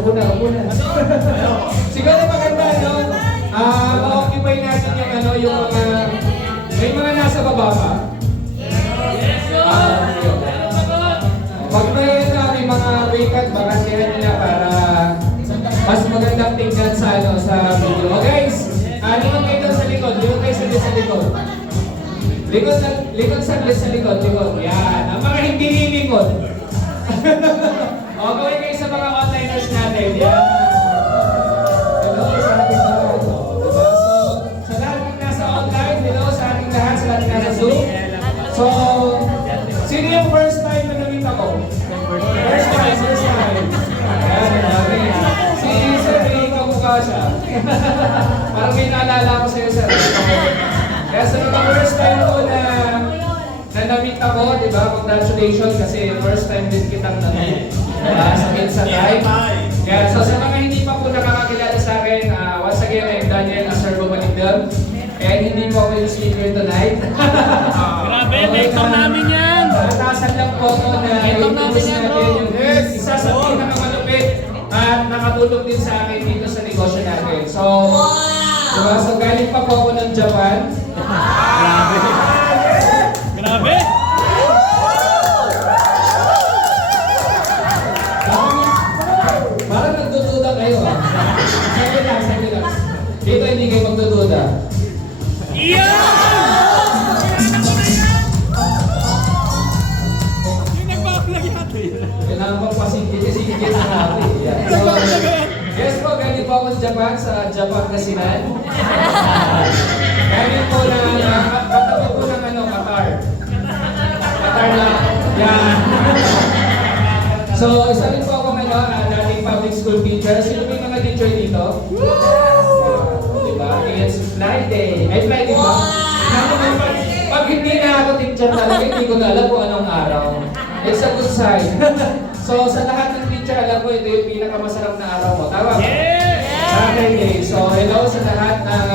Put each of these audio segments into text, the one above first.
Upo na. Siguro maganda, no? Ma-occupy natin yung ano, yung mga... May mga nasa baba pa. Pag may mga vacant, bakantihan nila para mas magandang tingnan sa ano sa video. Oh, guys, likod kayo doon sa likod. Likod kayo sa likod. Likod sa likod. Yan. Ang mga hindi lilikod. O, gawin kayo sa mga onliners natin. Yan. Hello sa ating lahat. Diba? So, sa lahat ng nasa online, hello sa ating lahat, sa lahat ng nasa Zoom. So, sino yung first time na namita ko? First time. Ayan, okay. Si Sir, may kamukha siya. Parang may naalala ko sa'yo, Sir. Kaya sa mga first time ko na na-meet ako, di ba? Congratulations kasi first time din kitang na-meet. Sa time. Kaya so, sa mga hindi pa po nakakakilala sa akin, once again, I'm Daniel Acerbo Manigdal. And hindi po ako yung speaker tonight. Grabe, naitong namin yan! Tatasan lang po ako na i-introduce natin yung isa sa pinakamalupit at nakatulong din sa akin dito sa negosyo natin. So, diba? So galing pa po ako ng Japan. Grabe! Grabe! Parang nagdududa kayo ah. Sige lang. Dito hindi kayo magdududa. Iyan! Yung nagpa-vlog natin. Kailangan pang pasigit na natin. So, yes po, galing po ako sa Japan, sa Japan Kasinan. Galing po na, katabi po ng Qatar. Qatar na, yan. So, isa rin po ako dating public school teacher. Sino ba yung mga teacher dito? Diba? It's Friday. Ay, Friday ba? Pag hindi na ako teacher talaga, hindi ko na alam kung anong araw. It's a good sign. So, sa lahat ng teacher, alam ko ito yung pinakamasarap na araw mo. Tama ba? Saturday. So, hello sa lahat ng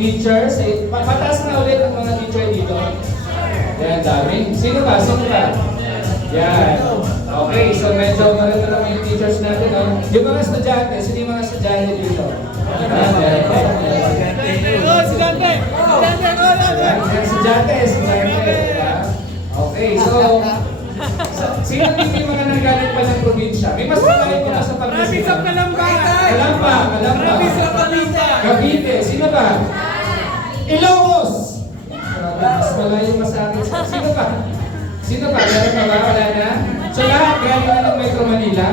teachers. Pataas na ulit ang mga teacher dito. Yan, dami. Sino ba? Yan. Okay, so medyo marami lang yung teachers natin. No? Yung mga estudyante, sino yung mga estudyante dito? Estudyante. Okay, so sino dito yung mga nanggaling pa ng probinsya? May mas magaling pa sa Pangasinan. Kalamba. Cavite. Sino ba? Ilocos. Mas malayo pa sa akin. Sino ba? Meron ka ba? Wala na? So lahat galing na ng Metro Manila?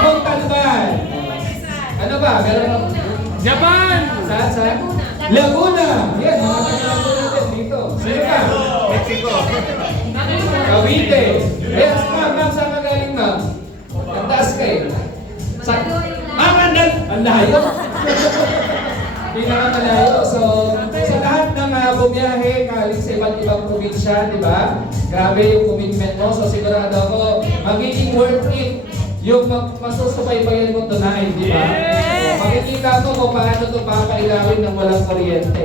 Montalban. Ano ba? Meron Japan! Saan? Laguna! Yan, mga taga-Laguna din dito. Sino ka? Mexico! Cavite! Yes, ma'am, saan ka galing, ma'am? Ang taas kayo. Mandal! Ang layo! Pinakamalayo. So, sa lahat ng bumiyahe, kaling sa iba't ibang probinsya, di ba? Grabe yung commitment mo. So, sigurado ako, magiging worth it yung masusubaybayan mo tonight, di ba? Makikita mo kung paano ito papailawin ng walang kuryente.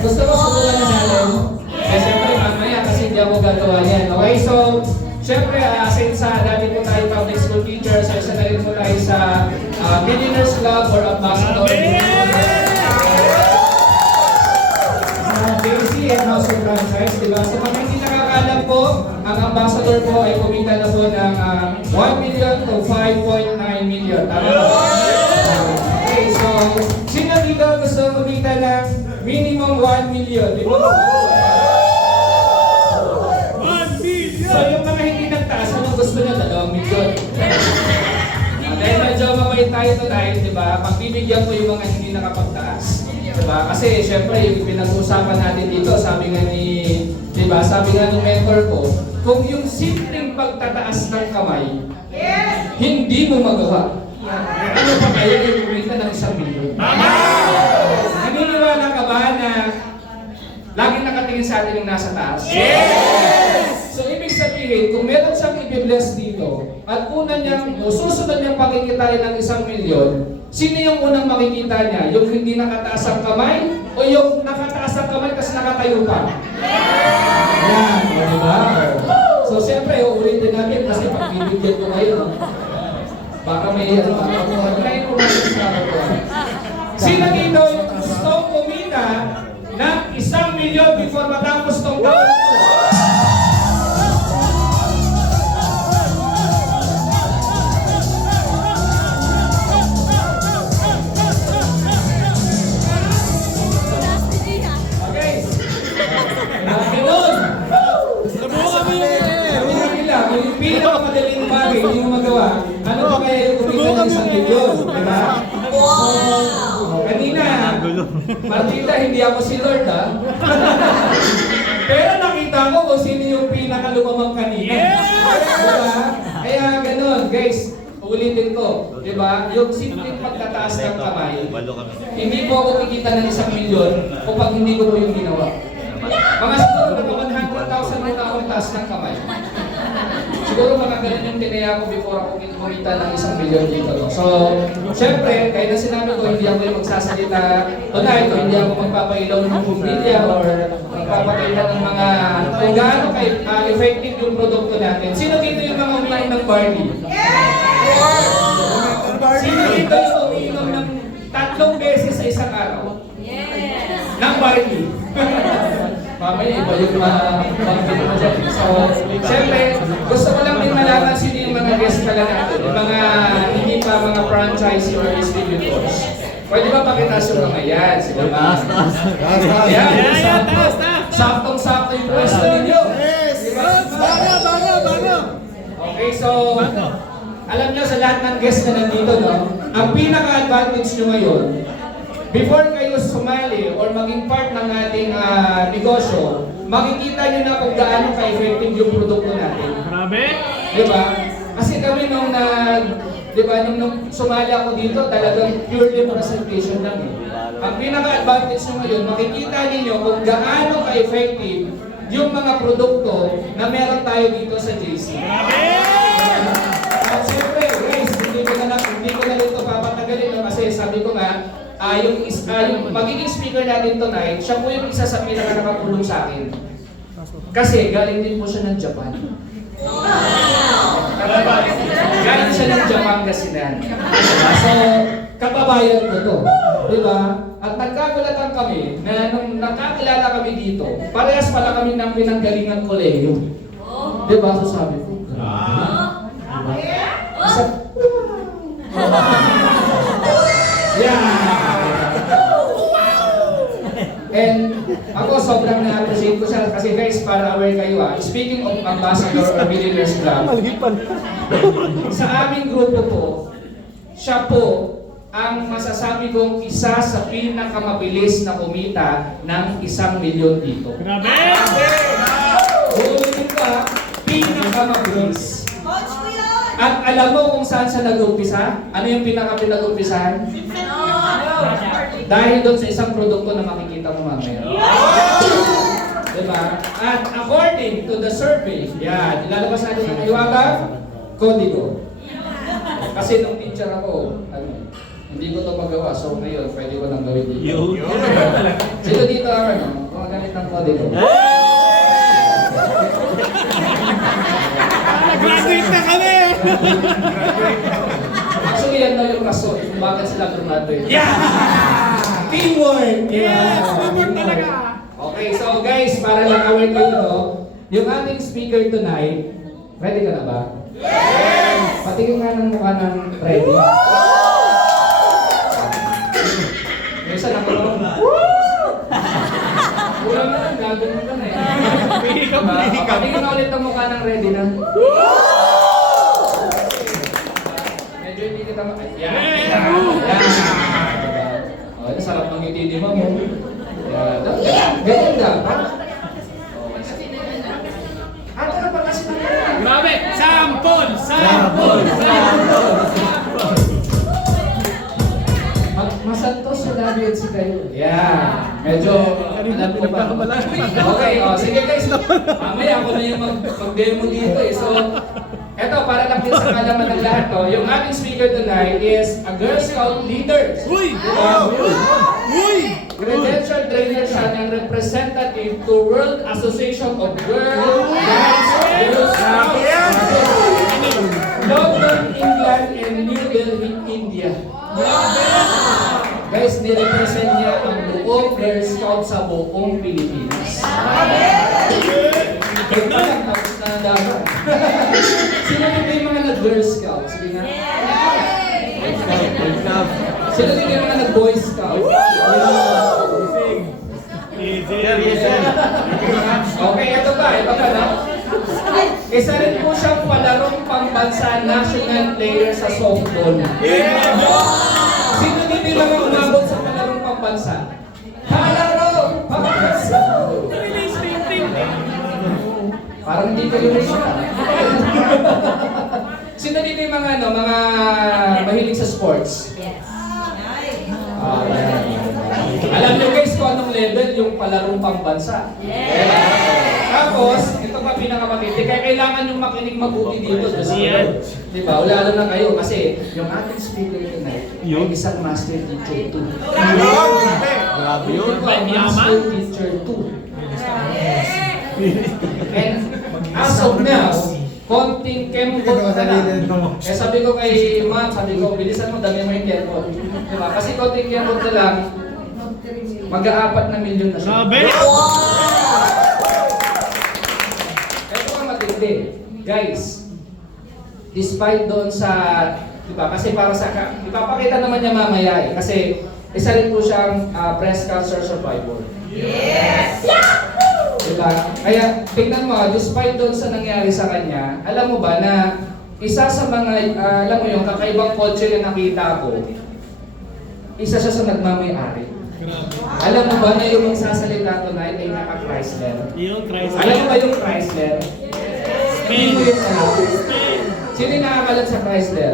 Gusto mo subukan na natin? Siyempre, mamaya kasi hindi ako gagawa yan. Okay, so, siyempre, since dami po tayo public school teachers, isa na rin po tayo sa Millionaires Club or Ambassador. JC and House of Franchise, di ba? So, kung hindi nakakaalam po, ang ambassador po ay kumita na po ng 1 million to 5.9 million. Tama ba? Okay, so, sino dito gusto kumita ng minimum 1 million? Di ba? 1 million! So, yung mga hindi nagtaas, anong gusto nyo? 2 million. Dahil medyo mabait tayo tonight, di ba? Pagbibigyan ko yung mga hindi nakapagtaas. Diba? Kasi syempre yung pinag-uusapan natin dito, sabi nga ng mentor ko, kung yung simpleng pagtataas ng kamay, hindi mo magawa. Ano pa kaya yung kumita ng 1 milyon? Naniniwala ka ba na laging nakatingin sa atin yung nasa taas? So ibig sabihin, kung meron siyang i-bless dito, at susunod niyang pakikitain ng 1 milyon, sino yung unang makikita niya? Yung hindi nakataas ang kamay o yung nakataas ang kamay kasi nakatayo pa? Yan, diba? So siyempre, uulitin namin kasi pagbibigyan ko kayo. Baka may online ko sa ako. Sino dito yung gusto kumita ng 1 milyon before matapos tong taon? Okay. Ganun. Subukan mo yun eh. Sabihin lang, yung pinakamadaling bagay, hindi mo magawa, ano ba kaya yung kumita ng 1 milyon? Diba? So, kanina, Martita, hindi ako si Lord, ha? Pero nakita ko kung sino yung pinakalumamang kanina. Diba? Kaya ganun, guys, ulitin ko, diba? Yung simpleng pagtataas ng kamay, hindi po ako kikita ng 1 milyon kapag hindi ko po yung ginawa. Mga siguro naka 100,000 na akong taas ng kamay. Siguro mga ganun yung tinaya ko before ako kumita ng 1 milyon dito. No? So, syempre, kahit na sinabi ko, hindi ako yung magsasalita tonight, o hindi ako magpapailaw ng pumilya or magpapakita ng mga kung gaano effective yung produkto natin. Sino dito yung mga umiinom ng barley? Sino dito yung umiinom ng 3 beses sa isang araw? Ng barley? Mamaya, iba yung pag-bit mo dyan. So, siyempre, gusto ko lang din malaman sino yung mga guest pala natin. Yung mga hindi pa mga franchisee or distributors. Pwede ba pakitaas yung mga yan? Sila ba? Yan, saktong-sakto yung pwesto ninyo. Diba? Bago. Okay, so, alam nyo sa lahat ng guest na nandito, no? Ang pinaka-advantage nyo ngayon, before kayo sumali or maging part ng ating negosyo, makikita nyo na kung gaano ka-effective yung produkto natin. Grabe. Diba? Kasi kami nung sumali ako dito, talagang purely presentation lang eh. Ang pinaka-advantage nyo ngayon, makikita ninyo kung gaano ka-effective yung mga produkto na meron tayo dito sa JC. At siyempre, guys, hindi ko na rin ito papatagalin no? Kasi sabi ko nga, yung magiging speaker natin tonight, siya po yung isa sa pinaka-nakatulong sa akin. Kasi galing din po siya ng Japan. Galing siya ng Japan Gasinan. So, kababayan ko to. Diba? At nagkagulatan kami na nung nakakilala kami dito, parehas pala kami ng pinanggalingan kolehiyo. Diba? So sabi ko, And ako sobrang na-appreciate ko siya kasi guys, para aware kayo speaking of Ambassador or Millionaires Club, sa aming grupo po, siya po ang masasabi kong isa sa pinakamabilis na kumita ng 1 milyon dito. Grabe. Ulitin ko pinakamabilis. At alam mo kung saan siya nag-umpisa? Ano yung pinaka-pinag-umpisahan? Dahil doon sa isang produkto na makikita mo mamaya. Diba? At according to the survey, yan, ilalabas natin ang hiwaga, kodigo. Kasi nung teacher ako, hindi ko ito magawa, so ngayon, pwede ko lang gawin dito. Sino dito ang gumagamit ng kodigo? Graduate na kami! Actually, yan na yung rason kung bakit sila graduate. Yeah! Teamwork! Yes! Teamwork talaga! Okay, so guys, para lang aware kayo, no? Yung ating speaker tonight, ready ka na ba? Yes! Patingin nga ng mukha ng ready. Yung isa na ko Ulang na lang, gagawin ka na eh. Patingin na ulit ang mukha ng ready na. Medyo hindi kita yan. Oh, ito sarap ng ngiti mo. Ganyan dapat. Ano ka pa kasi na? Grabe! Sampol! Masantos sa labi at si kayo. Yeah. Medyo alam ko pa. Okay, sige guys. Mamaya ako na yung mag-demo dito eh. So, eto, para lang din sa kalaman ng lahat to, yung ating speaker tonight is a Girl Scout leader. Uy! Credential trainer siya ng representative to World Association of Girl Scouts. London, England, and New Delhi, India. Guys, nirepresent niya ang buong Girl Scout sa buong Pilipinas. Ito lang, tapos na dapat. Sino dito yung mga nag-Girl Scout? Sige nga. Sino dito yung mga nag-Boy Scout? Okay, ito pa. Na. Isa rin po siyang palarong pambansa national player sa softball. Sino dito yung mga umabot sa palarong pambansa? Palarong pambansa! Parang hindi kayo rin siya. Sino dito yung mga, mga mahilig sa sports? Alam niyo guys kung anong level yung palarong pambansa. Tapos, ito pa pinakamatindi. Kaya kailangan yung makinig mabuti dito. Diba? Lalo na kayo kasi yung ating speaker tonight ay isang master teacher 2. Grabe yun. Master teacher 2. And as of now, konting kembot na lang. Kaya sabi ko kay ma'am, sabi ko, bilisan mo, dami mo yung kembot. Diba? Kasi konting kembot na lang, mag-4 na milyon na siya. Ito ang matindi. Guys, despite doon sa, diba, kasi para sa, ipapakita naman niya mamaya eh, kasi isa rin po siyang breast cancer survivor. Yes! Diba? Kaya, tingnan mo, despite doon sa nangyari sa kanya, alam mo ba na isa sa mga, alam mo yung kakaibang kotse na nakita ko, isa siya sa nagmamayari. Alam mo ba na yung magsasalita tonight ay naka-Chrysler? Yung Chrysler. Alam mo ba yung Chrysler? Hindi mo yung alam. Sino yung nakakalat sa Chrysler?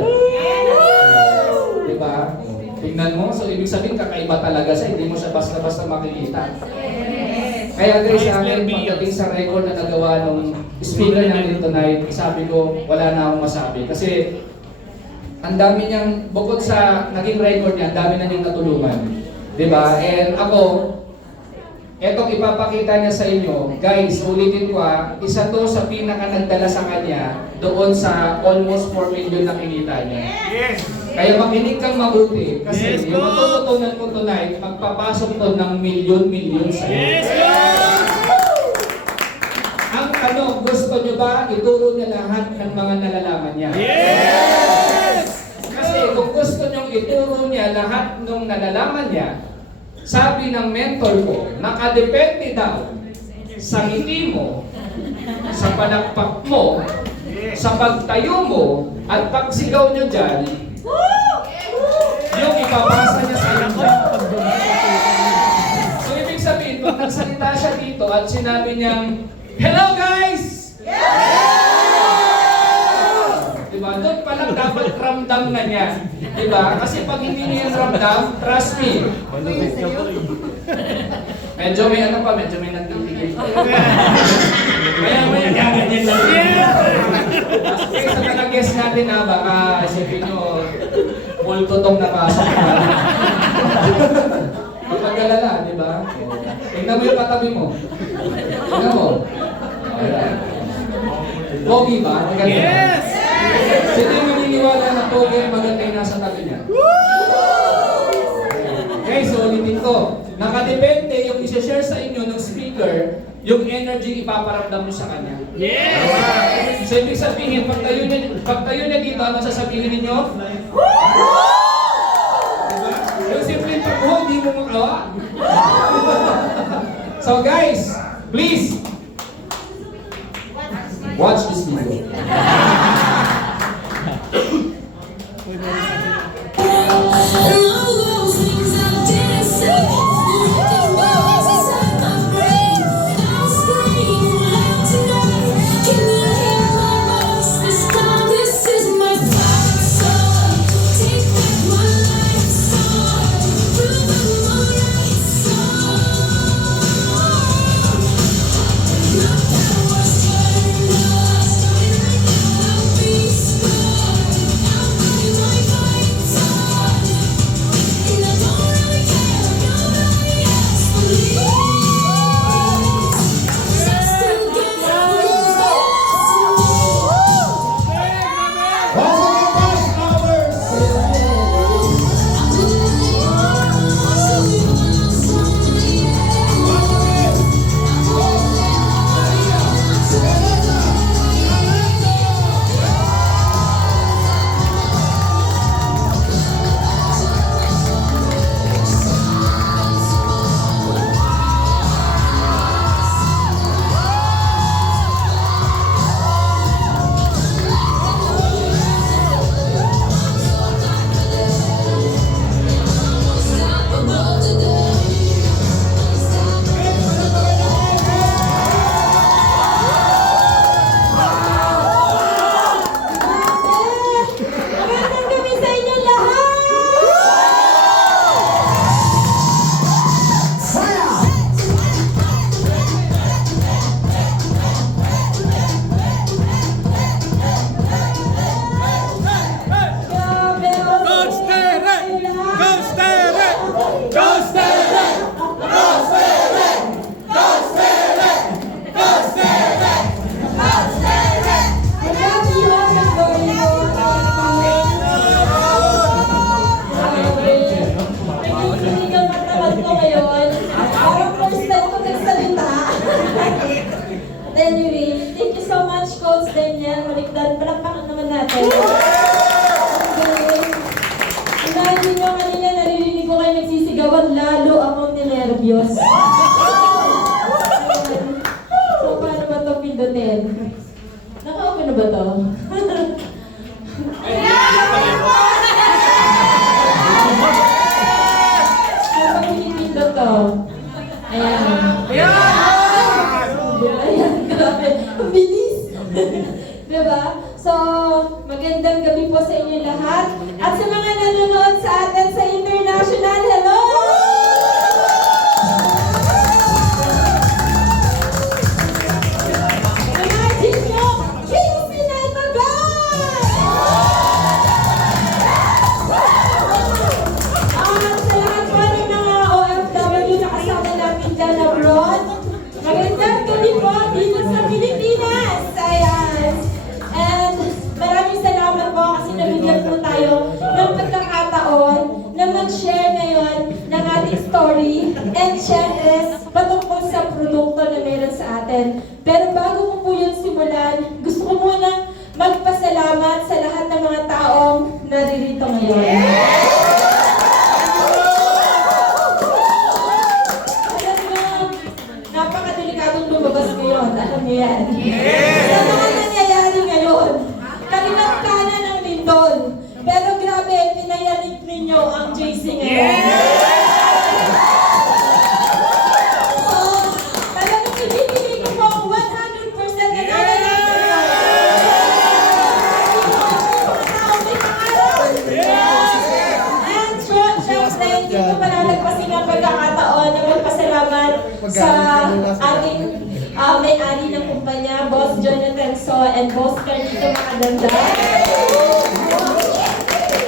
Diba? Tingnan mo, so ibig sabihin kakaiba talaga siya, hindi mo siya basta-basta makikita. Kaya guys, sa akin, pagdating sa record na nagawa ng speaker namin tonight, sabi ko, wala na akong masabi. Kasi, ang dami niyang, bukod sa naging record niya, ang dami na niyang natulungan. Diba? And ako, etong ipapakita niya sa inyo, guys, ulitin ko isa to sa pinaka nagdala sa kanya doon sa almost 4 million na kinita niya. Yes! Kaya makinig kang mabuti kasi Yes, yung matututunan ko tonight, magpapasok to ng milyon-milyon sa iyo. Yes! Ang tanong, gusto nyo ba ituro niya lahat ng mga nalalaman niya? Yes! Kasi kung gusto nyong ituro niya lahat ng nalalaman niya, sabi ng mentor ko, nakadepende daw sa ngiti mo, sa palakpak mo, sa pagtayo mo, at pagsigaw nyo dyan, yung ipapasa niya sa inyo. So ibig sabihin, kung nagsalita siya dito at sinabi niyang, "Hello guys!" Diba? Doon pa lang dapat ramdam na niya. Diba? Kasi pag hindi niya ramdam, trust me. Medyo may ano pa, medyo may nagtitigil. Kaya may ganyan lang. Kasi sa mga-guest natin baka isipin nyo, full tutong napasok na. Magpagalala, di ba? Tingnan mo yung katabi mo. Tingnan mo. Pogi ba? Maganda. Yes! Sino yung maniniwala na pogi ang maganda yung nasa tabi niya? Okay, so ulitin ko. Nakadepende yung isi-share sa inyo ng speaker, yung energy ipaparamdam mo sa kanya. Yes! So ibig sabihin, pagtayo niya dito, ano sasabihin ninyo? Diba? Yung simple pagbuhog, di mo makawa. So guys, please, watch this video. obvious. So, paano ba ito pindutin? Naka-open na ba ito? Ano ba pinipindot to? Ayan. Ayan, grabe. Ang bilis. Diba? So, magandang gabi po sa inyo lahat. At sa mga nanonood sa atin sa international, hello! Imagine nyo, Casey Natagan! Sa lahat po ng mga OFW na kasama natin dyan abroad, magandang gabi po dito sa Pilipinas! Ayan! And maraming salamat po kasi nabigyan po tayo ng pagkakataon na mag-share ngayon ng ating story and syempre patungkol sa produkto na meron sa atin. Pero bago ko po yun simulan, gusto ko muna magpasalamat sa lahat ng mga taong naririto ngayon. Alam mo, napakadelikadong lumabas ngayon. Alam niyo yan. Sa mga nangyayari ngayon, kalilang kanan ng lindol. Pero grabe, pinayanig ninyo ang JC ngayon. So, talagang ibibigay ko po 100% na nalalang ko yun. Mga tao may pangarap. And syempre, hindi ko malalagpasin ang pagkakataon na magpasalamat sa ating may-ari ng kumpanya, Boss Jonathan So and Boss Carlito Makaganda.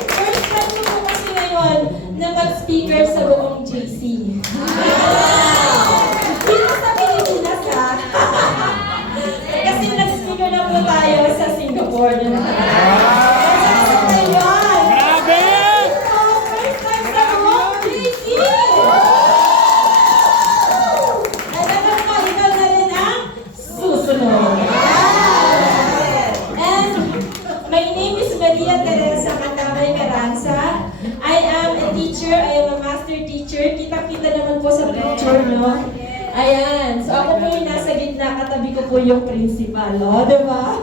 First time ko po kasi ngayon na mag-speaker sa buong JC. Dito sa Pilipinas ha. Kasi nag-speaker na po tayo sa Singapore. Sa Taiwan. So, first time sa buong JC. Alam mo, ikaw na rin ang susunod. And my name is Maria Teresa Matabay Caranza. I am a teacher. I am a master teacher. Kita-kita naman po sa picture, no? Ayan. So ako po yung nasa gitna, katabi ko po yung principal, no? Diba?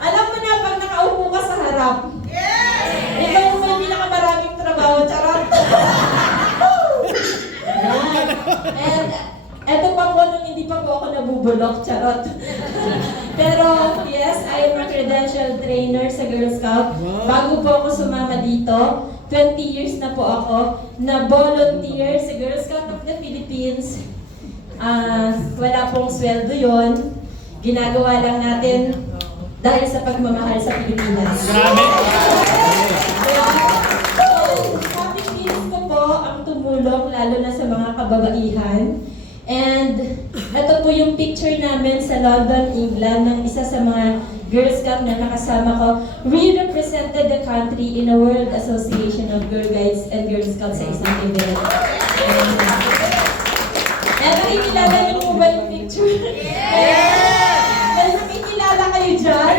Alam mo na, pag nakaupo ka sa harap, ikaw yung may pinakamaraming trabaho, charot. Ayan. And eto pa po nung hindi pa po ako nabubulok, charot. Pero yes, I am a credential trainer sa Girl Scout. Bago po ako sumama dito, 20 years na po ako na volunteer sa Girl Scout of the Philippines. Wala pong sweldo yon. Ginagawa lang natin dahil sa pagmamahal sa Pilipinas. Happy feelings ko po ang tumulong lalo na sa mga kababaihan. And ito po yung picture namin sa London, England ng isa sa mga Girl Scout na nakasama ko. We represented the country in a World Association of Girl Guides and Girl Scouts sa isang event. Nakikilala niyo po ba yung picture? May nakikilala kayo dyan?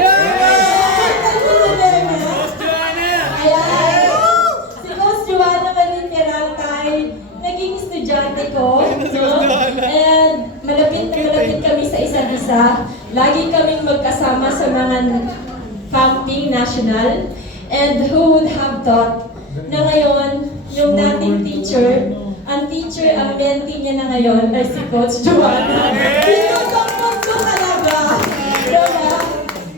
Ayan. Si Coach Joanna Malintirantay, naging estudyante ko. And malapit na malapit kami sa isa't isa. Lagi kaming magkasama sa mga camping national. And who would have thought na ngayon, yung dating teacher, ang mentee niya na ngayon ay si Coach Joanna. Pinutong ko talaga. Diba?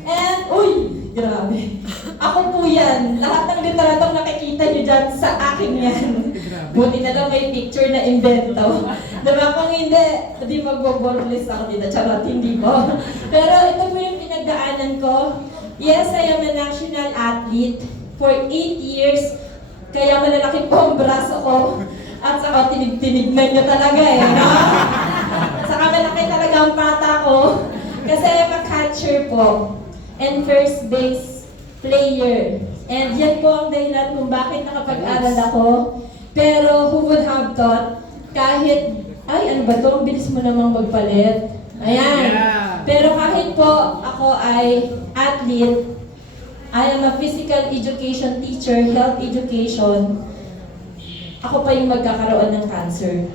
And, uy, grabe. Ako po yan. Lahat ng litratong nakikita niyo dyan, sa akin yan. Buti na lang may picture na invento. Diba? Kung hindi, di mag-borlist ako dito. Charot, hindi po. Pero ito po yung pinagdaanan ko. Yes, I am a national athlete for 8 years. Kaya malalaki po ang braso ko. At saka tinig-tinignan nyo talaga eh. No? Saka malaki talaga ang pata ko. Kasi I'm a catcher po. And first base player. And yan po ang dahilan kung bakit nakapag-aral ako. Pero who would have thought, kahit, ay ano ba ito, ang bilis mo namang magpalit. Ayan. Pero kahit po ako ay athlete, I am a physical education teacher, health education, ako pa yung magkakaroon ng cancer.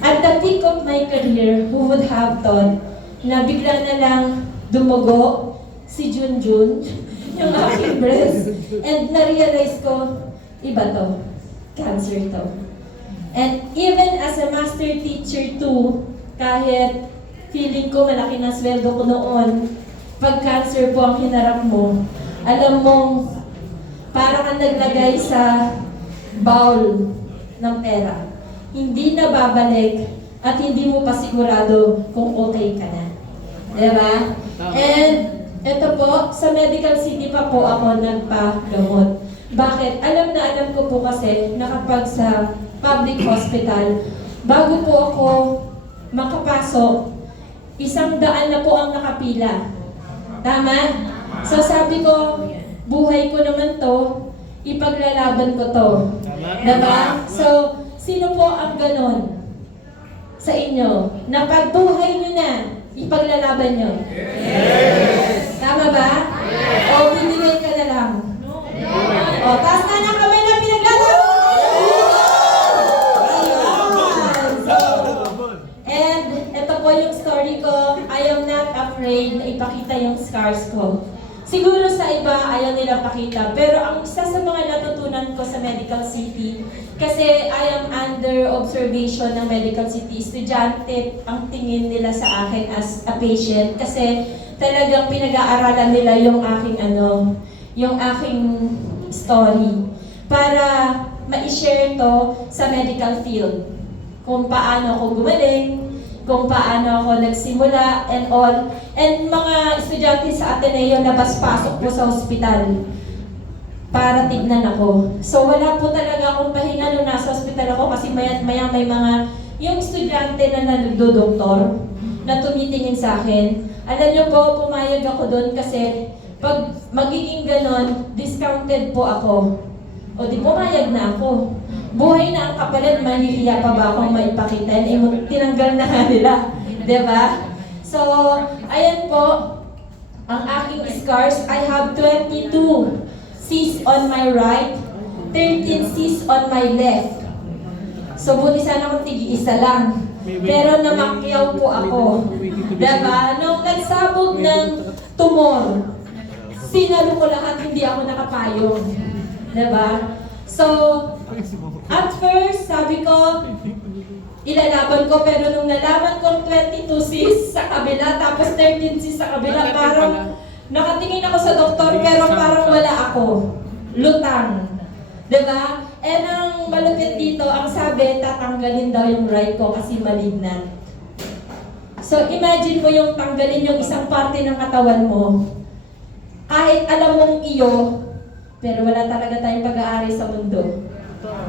At the peak of my career, who would have thought na bigla na lang dumugo si Junjun, yung aking breast. And na-realize ko, iba to. Cancer to. And even as a master teacher too, kahit feeling ko malaki na sweldo ko noon, pag cancer po ang hinarap mo, alam mong para kang naglagay sa bowl ng pera. Hindi na babalik at hindi mo pa sigurado kung okay ka na. Diba? And ito po, sa Medical City pa po ako nagpagamot. Bakit? Alam na alam ko po kasi na kapag sa public hospital, bago po ako makapasok, 100 na po ang nakapila. Tama? So sabi ko, buhay ko naman to, ipaglalaban ko to. Diba? So, sino po ang ganon sa inyo? Na pag buhay nyo na, ipaglalaban nyo? Yes! Tama ba? Yes! O bibigay ka na lang? No! O, taas na ng kamay na pinaglalaban! Ayan! So, and ito po yung story ko. I am not afraid na ipakita yung scars ko. Siguro sa iba, ayaw nila pakita. Pero ang isa sa mga natutunan ko sa Medical City, kasi I am under observation ng Medical City, estudyante ang tingin nila sa akin as a patient. Kasi talagang pinag-aaralan nila yung aking story. Para ma-share to sa medical field. Kung paano ako gumaling, kung paano ako nagsimula and all. And mga estudyante sa Ateneo labas-pasok po sa ospital para tignan ako. So wala po talaga akong pahinga nung nasa ospital ako kasi maya may mga yung estudyante na nagdodoktor na tumitingin sa akin. Alam niyo po, pumayag ako doon kasi pag magiging ganon, discounted po ako. O di pumayag na ako. Buhay na ang kapalit, mahihiya pa ba akong maipakita? Tinanggal na nga nila. Diba? So, ayan po, ang aking scars. I have 22 C's on my right, 13 C's on my left. So, buti sana kung tig-isa lang. Pero namakyaw po ako. Diba? Nung nagsabog ng tumor, sinalo ko lahat, hindi ako nakapayong. Diba? So, at first, sabi ko, ilalaban ko, pero nung nalaman kong 22 C's sa kabila, tapos 13 C's sa kabila, parang nakatingin ako sa doktor, pero parang wala ako. Lutang. Diba? And ang malupit dito, ang sabi, tatanggalin daw yung right ko kasi malignant. So, imagine mo yung tanggalin yung isang parte ng katawan mo. Kahit alam mong iyo, pero wala talaga tayong pag-aari sa mundo.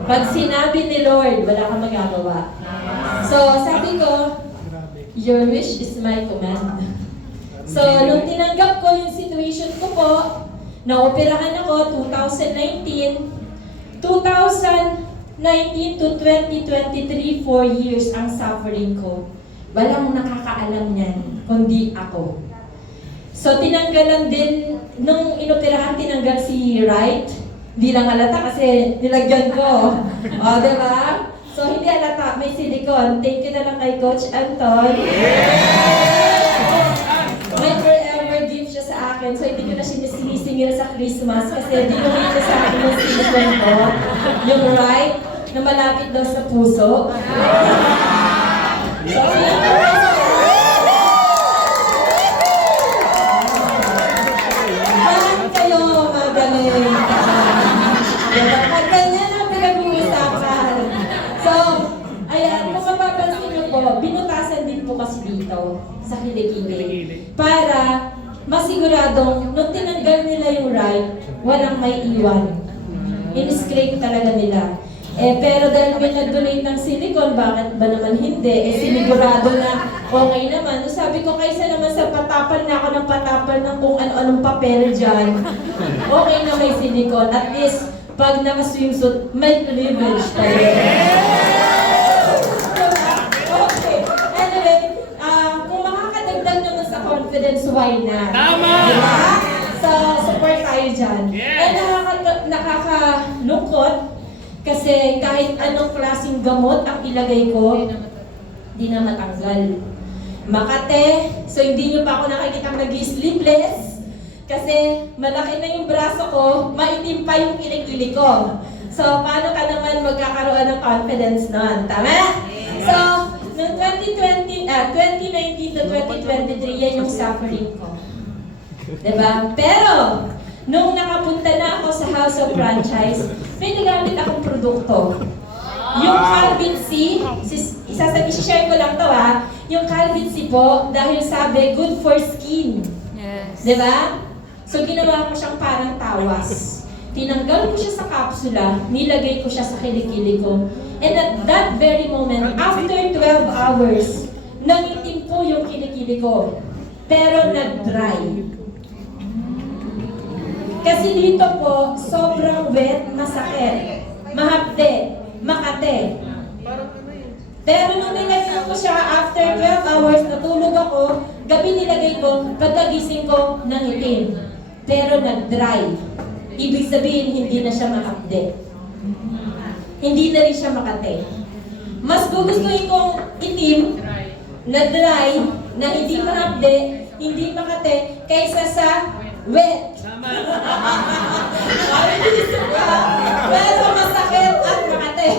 Pag sinabi ni Lord, wala kang magagawa. So, sabi ko, your wish is my command. So, nung tinanggap ko yung situation ko po, naoperahan ako 2019 to 2023, 4 years ang suffering ko. Walang nakakaalam niyan, kundi ako. So, tinanggalan din, nung inoperahan, tinanggal si Wright. Hindi lang halata kasi nilagyan ko. O, diba? So, hindi halata, may silicone. Thank you na lang kay Coach Anton. May forever gift siya sa akin. So, hindi ko na sinisingil sa Christmas kasi dinumit niya sa akin yung silicone ko. Yung Wright, na malapit daw sa puso. So, binutasan din po kasi dito sa kilikili para masiguradong nung tinanggal nila yung right, walang may iwan. In-scrape talaga nila. Pero dahil may nag-donate ng silicone, bakit ba naman hindi? Sinigurado na okay naman. So sabi ko, kaysa naman sa patapal na ako ng patapal ng kung ano-anong papel dyan, okay na may silicone. At least, pag naka-swimsuit, may cleavage tayo. Confidence, why na? Tama! Diba? So, support tayo dyan. Yes! And nakakalungkot kasi kahit anong klaseng gamot ang ilagay ko, di na matanggal. Makate, so hindi nyo pa ako nakikita nag-sleepless kasi malaki na yung braso ko, maitim pa yung kilikili ko. So, paano ka naman magkakaroon ng confidence nun? Tama? So, noong 2019 to 2023, yan yung suffering ko. Diba? Pero, nung nakapunta na ako sa House of Franchise, may nagamit akong produkto. Yung Calvin C, share ko lang to ha, yung Calvin C po, dahil sabi, good for skin. Yes. Diba? So, ginawa ko siyang parang tawas. Tinanggal ko siya sa kapsula, nilagay ko siya sa kilikili ko. And at that very moment, after 12 hours, nangitim po yung kilikili ko. Pero nag-dry. Kasi dito po, sobrang wet, masakit, mahapde, makate. Pero nung nilagay ko siya, after 12 hours, natulog ako, gabi nilagay ko, pagkagising ko, nangitim. Pero nag-dry. Ibig sabihin, hindi na siya mahapde. Hindi na rin siya makate. Mas gugustuhin kong itim, na dry, na hindi mahapde, hindi makate, kaysa sa wet. Pero masakit at makate.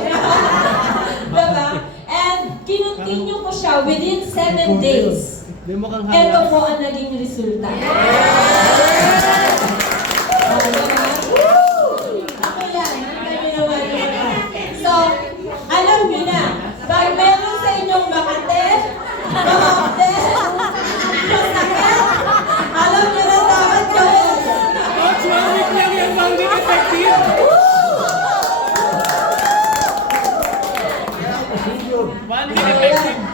Diba? And kinontinue ko siya within 7 days. Ito po ang naging resulta. Diba? Ako yan. Ang ginawa niyo na. So, alam niyo na, pag meron sa inyong makate, mahapde, masakit, alam niyo na dapat gawin.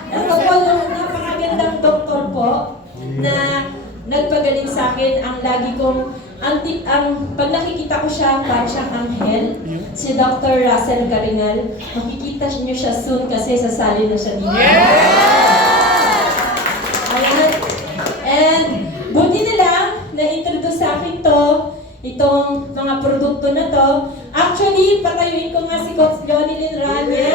Ito po yung napakagandang doktor po na nagpagaling sa akin. Ang lagi kong, pag nakikita ko siya, parang siyang anghel, si Dr. Russell Garinal, makikita niyo siya soon kasi sasali na siya dito. Ayan. And buti na lang, na-introduce sa akin to, itong mga produkto na to. Actually, patayuin ko nga si Coach Johnny Lynn Ranier.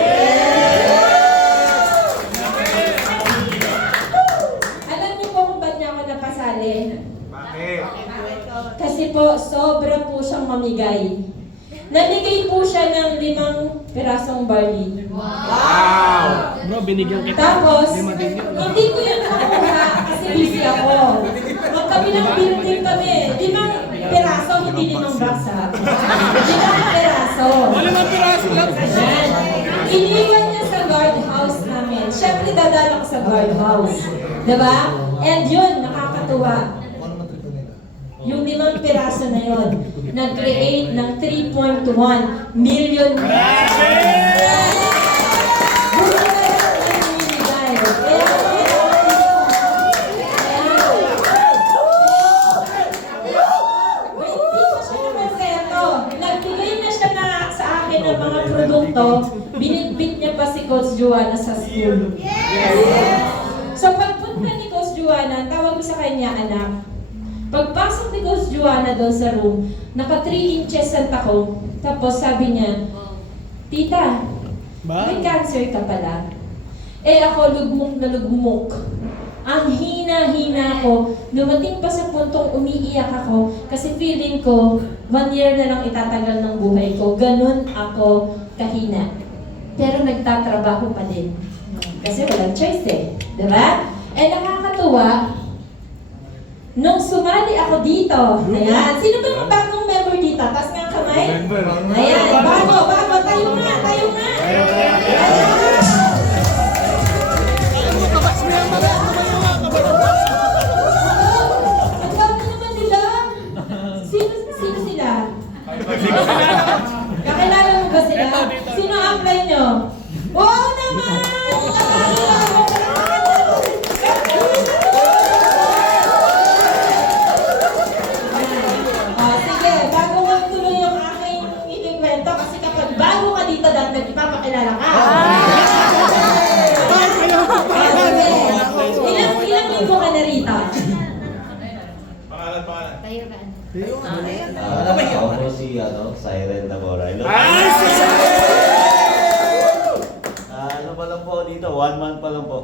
Alam niyo po kung ba't niya ako napasali? Bakit? Kasi po, sobra po siyang mamigay. Namigay po siya ng 5 pirasong barley. Wow! Bro, binigyan kita. Tapos, hindi ko yun makuha kasi busy ako. Magkabilang building kami. 5 piraso, hindi 5 box ha. 5 piraso. Wala ng piraso lang. Ayan. Iniwan niya sa guardhouse namin. Siyempre, dadala ko sa guardhouse. Diba? And yun, nakakatuwa. Yung 5 piraso na yun, nag-create ng 3.1 million ng mga produkto, binitbit niya pa si Coach Joanna sa school. So pagpunta ni Coach Joanna, tawag ko sa kanya, anak. Pagpasok ni Coach Joanna doon sa room, naka 3 inches ang tako. Tapos sabi niya, Tita, may cancer ka pala. Eh ako lugmok na lugmok. Ang hina-hina ko, dumating pa sa puntong umiiyak ako kasi feeling ko, 1 year na lang itatagal ng buhay ko. Ganun ako kahina. Pero nagtatrabaho pa din. Kasi walang choice eh. Diba? Eh nakakatuwa, nung sumali ako dito, ayan, sino ba yung bagong member dito? Taas nga ang kamay. Ayan, bago, tayo nga. Ayan. Ang dami naman nila. Sino sila? Kakilala mo ba sila? Sino ang apply nyo? Wow naman! Sige, bago ko tuloy yung aking ikikwento kasi kapag bago ka dito dahil nagpapakilala ka. Ilang linggo ka na rito? Pangalan. Ako po si Siren Tabora. Ano pa lang po dito? 1 month pa lang po.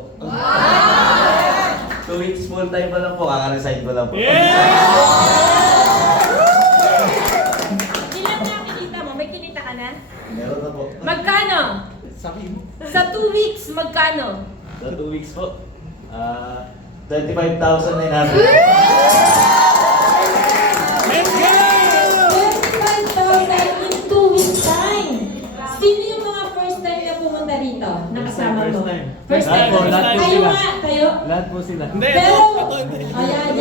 line pa lang po, kaka-resign ko lang po. Ilan na kinita mo? May kinita ka na? Meron na po. Magkano? Sa 2 weeks, magkano? Sa 2 weeks po, 25,900. Let's go! 25,000 in 2 weeks time. Sino yung mga first time na pumunta rito? Nakasama mo? First time. Lahat po Kayo sila. nga, kayo? Lahat po sila. Hindi, Pero, ako hindi. ayan.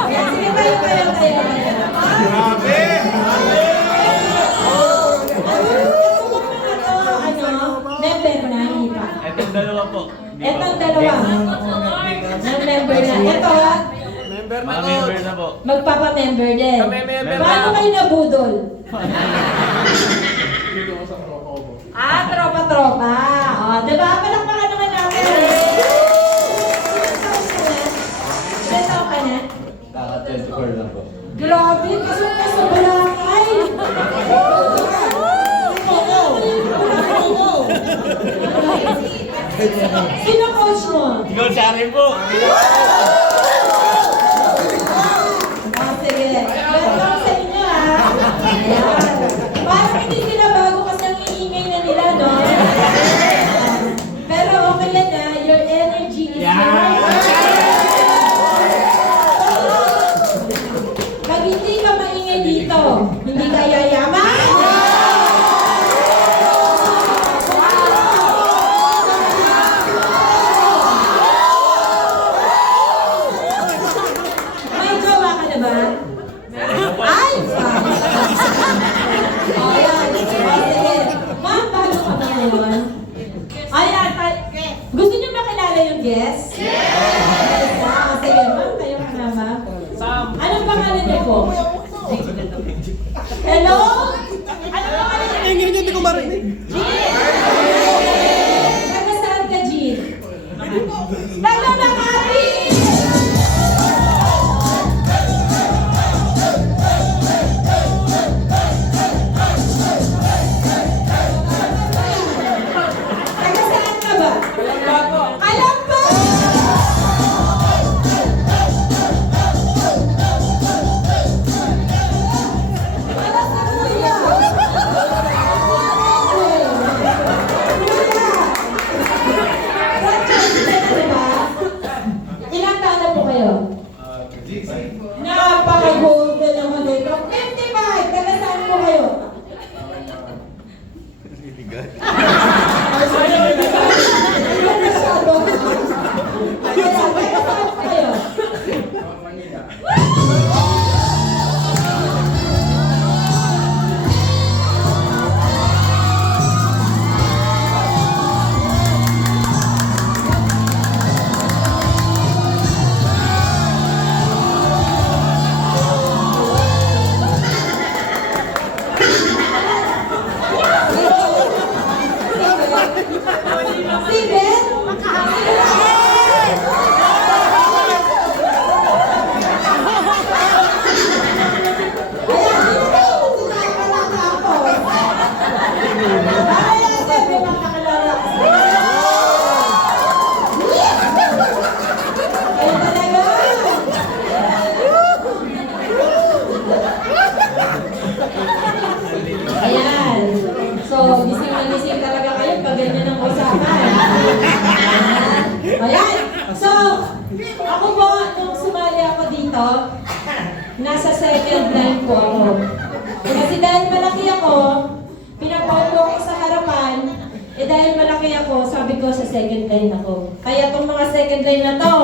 Ayan, sige tayo. Grabe! Member na, hindi pa. Etong dalawa po. Etong dalawa. Non-member na. Ito ha, Member na Mga to. member na po. magpapa-member din. Kami member Paano na. kayo nabudol? Tropa-tropa. O, diba? Palakpakan naman natin. Ilan taon ka na? Kaka-24 lang po. Grabe, pasok ka sa Boracay. Sino coach mo? Ikaw sa akin po. Sige. Welcome sa inyo Ayan. Parang hindi sila bago kasi ang iingay na nila, no? Pero okay yan your energy is Pag hindi ka maingay dito, hindi ka yayaman. May jowa ka na ba? Ay! O, yan. O, sige. Ma'am, bago ka ba ngayon? Ayan. Gusto niyo makilala yung guest? Yes! Sige, ma'am. Kayo ka na, ma'am. Anong pangalan niyo po? Hello? Anong pangalan niyo? Ingay niya, hindi ko marinig. Jean! Taga saan ka, Jean? Taga Makati! Taga saan ka ba? Kalamba! Taga sa Kuya! Ilang taon na po kayo? Napaka-golden naman ito. 55! Taga saan po kayo? Taga masyado. Ayan, taga saan po kayo? Si Ben? Ayan. So, gising na gising talaga kayo pag ganyan ang usapan. Ayan. So, ako po, nung sumali ako dito, nasa second line po ako. Kasi dahil malaki ako, pinapaupo ako sa harapan, dahil malaki ako, sabi ko sa second line ako. Kaya itong mga second line na to,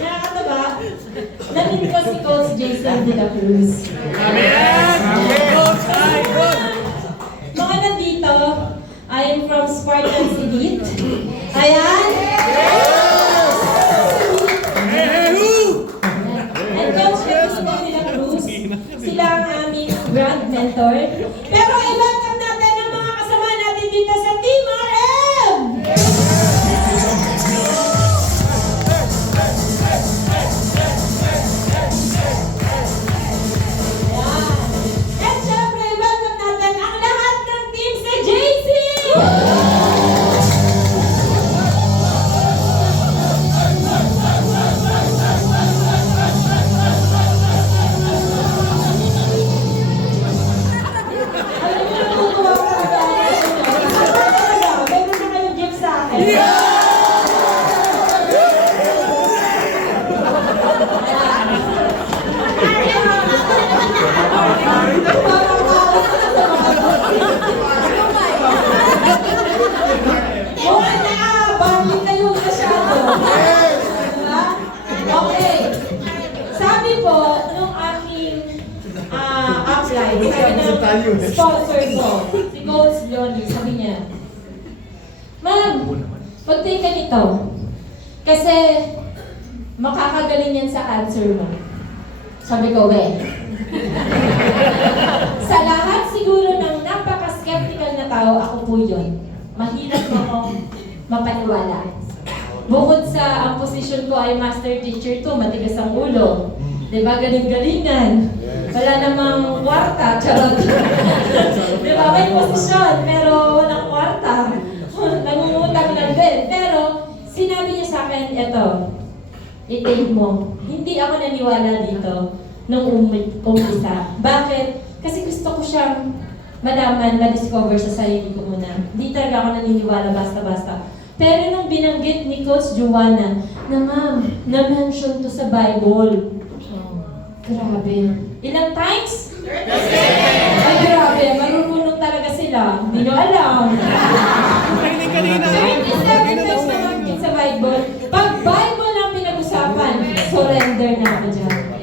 nakakatawa, namin ko si Coach Jason de la Cruz. Mga nandito, I am from Spartans Elite. Ayan. And Coach Jason de la Cruz, sila ang aming grand mentor. Pero i-welcome natin ang mga kasama natin dito sa Team RM! At syempre, welcome natin ang lahat ng team sa JC! Sabi po, nung aking upline, sabi ng sponsor ko, si Coach Leonie, sabi niya, Ma'am, mag-take ka nito. Kasi makakagaling yan sa answer mo. Sabi ko, well, sa lahat siguro ng napaka-skeptical na tao, ako po yun. Mahirap mo akong mapaniwala. Bukod sa ang posisyon ko ay master teacher to, matigas ang ulo. Diba, galing-galingan. Wala namang kwarta, charot. Diba, may posisyon, pero walang kwarta. Nangungutang lang din. Pero, sinabi niya sa akin, eto, i-take mo. Hindi ako naniwala dito nung umpisa. Bakit? Kasi gusto ko siyang malaman, ma-discover sa sarili ko muna. Hindi talaga ako naniniwala basta-basta. Pero nung binanggit ni Coach Joanna na ma'am, na-mention to sa Bible. Grabe. Ilang times? Ay, grabe. Marunong talaga sila. Hindi nyo alam. 37 times na namin sa Bible. Pag Bible ang pinag-usapan, surrender na ako dyan.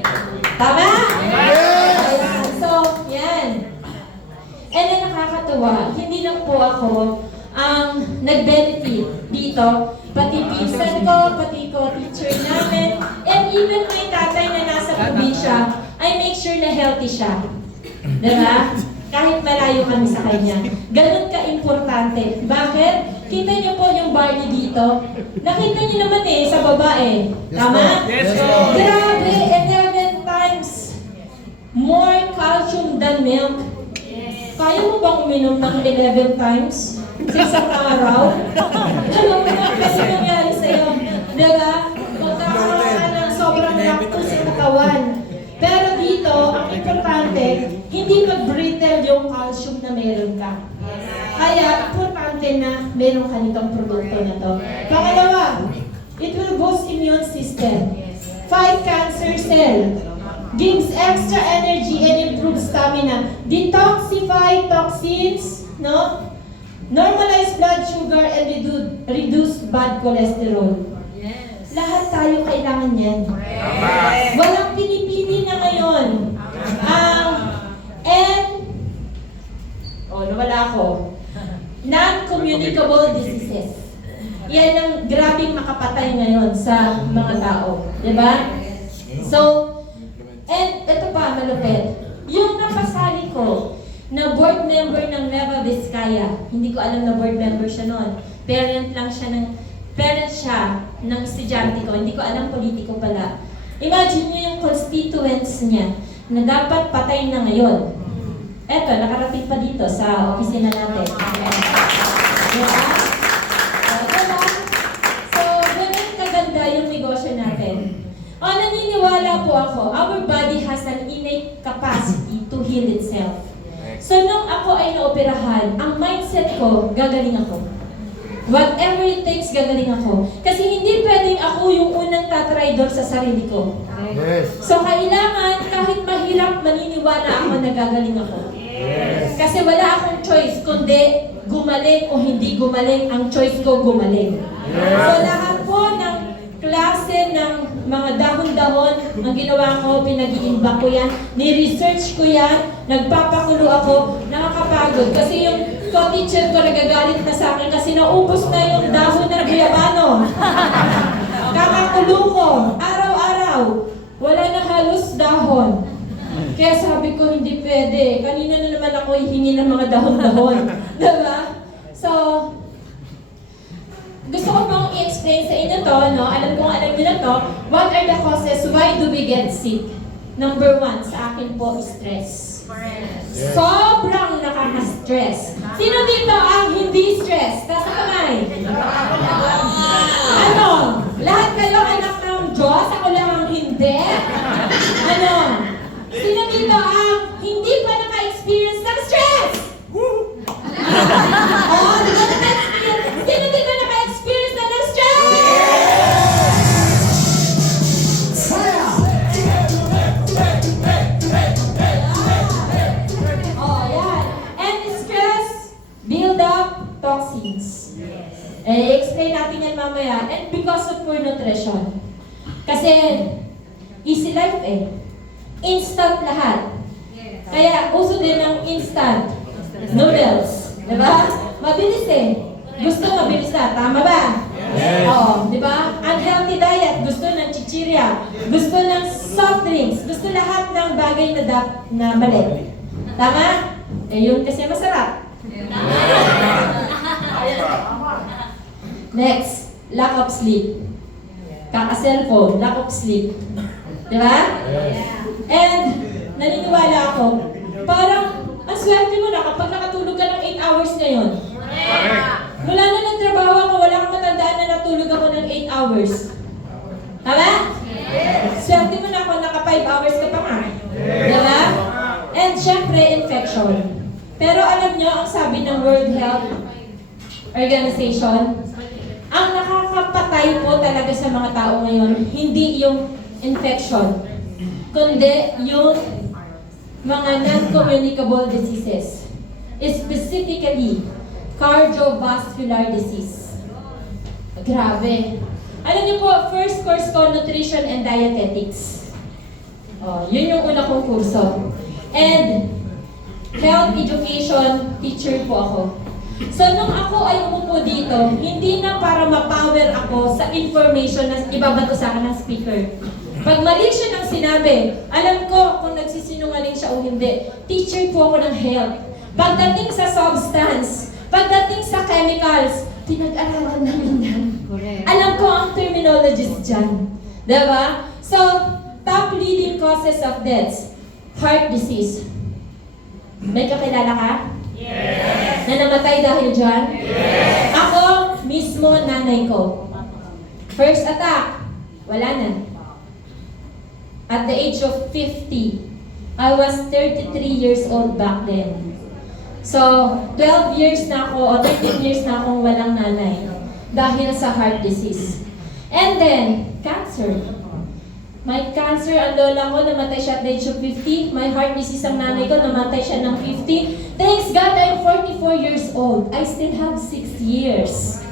Tama? Ayan. So, yan. And then nakakatuwa, hindi lang po ako ang nag-benefit dito. Pati pinsan ko, pati ko teacher namin, and even my tatay na nasa probinsya, I make sure na healthy siya. Diba? Kahit malayo kami sa kanya. Ganun ka-importante. Bakit? Kita niyo po yung barley dito. Nakita niyo naman sa babae. Tama? Yes, po. Grabe! 11 times more calcium than milk. Kaya mo bang uminom ng 11 times sa isang araw? Alam mo na kasi nangyari sa'yo. Diba? Magkakaroon ka ng sobrang lactose sa katawan. Pero dito, ang importante, hindi mag-brittle yung calcium na meron ka. Kaya, importante na meron ka nitong produkto na to. Pangalawa, it will boost immune system. Fight cancer cell. Gives extra energy and improves stamina. Detoxify toxins, no? Normalize blood sugar and reduce bad cholesterol. Yes. Lahat tayo kailangan yan. Walang pinipili na ngayon. Nawala ako. Non-communicable diseases. Yan ang grabing makapatay ngayon sa mga tao. Diba? So, and ito pa, malupit. Yung napasali ko na board member ng Nueva Vizcaya, hindi ko alam na board member siya noon. Parent siya ng estudyante ko. Hindi ko alam politiko pala. Imagine nyo yung constituents niya na dapat patay na ngayon. Eto, nakarating pa dito sa opisina natin. Diba? Diba? So, ganun kaganda yung negosyo natin. Naniniwala po ako, our body has an innate capacity to heal itself. So, nung ako ay naoperahan, ang mindset ko, gagaling ako. Whatever it takes, gagaling ako. Kasi hindi pwedeng ako yung unang tatry doon sa sarili ko. Yes. So, kailangan, kahit mahirap, maniniwala ako na gagaling ako. Yes. Kasi wala akong choice, kundi gumaling o hindi gumaling, ang choice ko gumaling. Yes. So, lahat po ng klase ng mga dahon-dahon, ang ginawa ko, pinag-iimbak ko yan, ni-research ko yan, nagpapakulo ako, nakakapagod. Kasi yung co-teacher ko nagagalit na sa akin kasi naubos na yung dahon na guyabano. Kakakulo ko, araw-araw, wala na halos dahon. Kaya sabi ko, hindi pwede. Kanina na naman ako hihingi ng mga dahon-dahon. Diba? So, gusto ko pong i-explain sa inyo to, no? Alam niyo na to. What are the causes? Why do we get sick? Number 1, sa akin po, stress. Yes. Sobrang nakaka-stress. Sino dito ang hindi stress? Tasa kamay. Ano? Lahat kayo anak ng Diyos? Ako lang ang hindi? Ano? Sino dito ang hindi pa naka-experience ng stress? Oh, di ba naka-experience? Sino dito naka-experience na ng stress? Oh, yan. And stress build up toxins. Eh, explain natin yan mamaya. And because of poor nutrition. Kasi easy life eh. Instant lahat. Kaya uso din ng instant noodles. Diba? Mabilis eh. Gusto mabilis na. Tama ba? Yes. Oo, di ba? Unhealthy diet. Gusto ng chichirya. Gusto ng soft drinks. Gusto lahat ng bagay na mali. Tama? Eh yun kasi masarap. Next, lack of sleep. Kaka-cellphone, lack of sleep. Di ba? And, naniniwala ako, parang, ang swerte mo na kapag nakatulog ka ng 8 hours ngayon. Mula na nagtrabaho ako, wala akong matandaan na natulog ako ng 8 hours. Tama? Swerte mo na ako, naka 5 hours ka pa nga. Di ba? And syempre, infection. Pero alam nyo, ang sabi ng World Health Organization, ang nakakapatay po talaga sa mga tao ngayon, hindi yung infection, kundi yung mga non-communicable diseases. Specifically, cardiovascular disease. Grabe. Alam niyo po, first course ko, Nutrition and Dietetics. Oh, yun yung una kong kurso. And Health Education teacher po ako. So, nung ako ay umupo dito, hindi na para ma-power ako sa information na ibabato sa akin ng speaker. Pag mali siya ng sinabi, alam ko kung nagsisinungaling siya o hindi. Teacher po ako ng health. Pagdating sa substance, pagdating sa chemicals, pinag-aralan namin yan. Alam ko ang terminologies dyan. Diba? So, top leading causes of deaths. Heart disease. May kakilala ka? Yes! Na namatay dahil dyan? Yes! Ako, mismo nanay ko. First attack, wala na. At the age of 50, I was 33 years old back then. So, 12 years na ako, o 13 years na akong walang nanay dahil sa heart disease. And then, cancer. May cancer ang lola ko, namatay siya at the age of 50. May heart disease ang nanay ko, namatay siya ng 50. Thanks God, I'm 44 years old. I still have 6 years.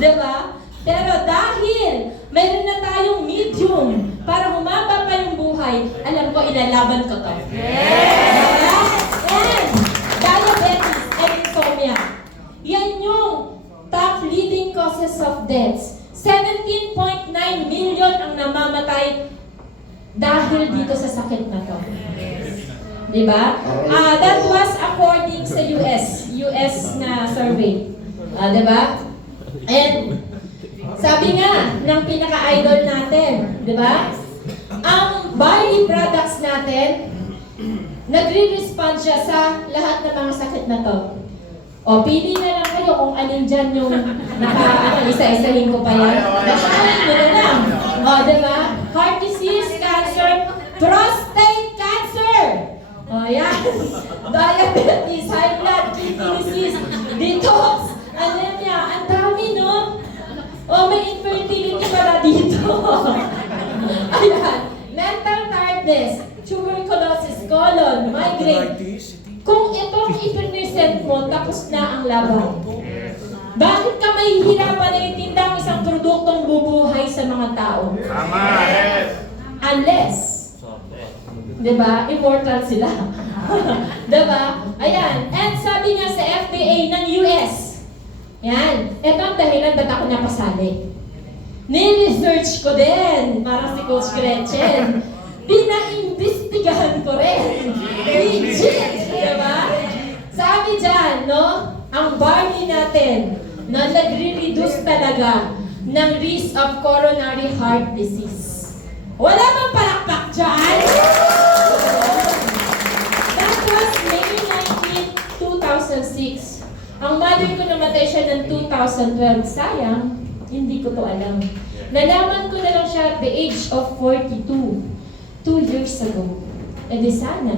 Diba? Pero dahil mayroon na tayong medium para humaba pa yung buhay, alam ko, ilalaban ko to. Diba? And diabetes and insomnia. Yan yung top leading causes of deaths. 17.9 million ang namamatay dahil dito sa sakit na to. Diba? That was according sa US na survey. Diba? And sabi nga ng pinaka-idol natin, diba? Ang barley products natin, nagre-respond siya sa lahat ng mga sakit na to. O, pili na lang kayo kung alin dyan yung isa-isahin ko pa yan. Nakain nyo na lang. O, diba? Heart disease, cancer, prostate cancer. O, yan. Diabetes, high blood, kidney disease, detox, anemia. Ang dami, no? O, may infertility pala dito. Ayan. Mental tiredness, tuberculosis, colon, migraine. Kung itong ipipresent mo, tapos na ang laban. Bakit ka mahihirapan na itinda ang isang produktong bubuhay sa mga tao? Tama. Unless, diba, immortal sila. Diba? Ayan. And sabi nga sa FDA ng US, yan, ito ang dahilan ba't ako napasali. Ni-research ko din, parang si Coach Gretchen. Pinaimbestigahan ko rin. Legit! Diba? Sabi dyan, no? Ang barley natin na nagre-reduce talaga ng risk of coronary heart disease. Wala bang palakpak dyan? That was May 19, 2006. Ang mother ko namatay siya ng 2012. Sayang, hindi ko to alam. Nalaman ko na lang siya at the age of 42. 2 years ago. E di sana,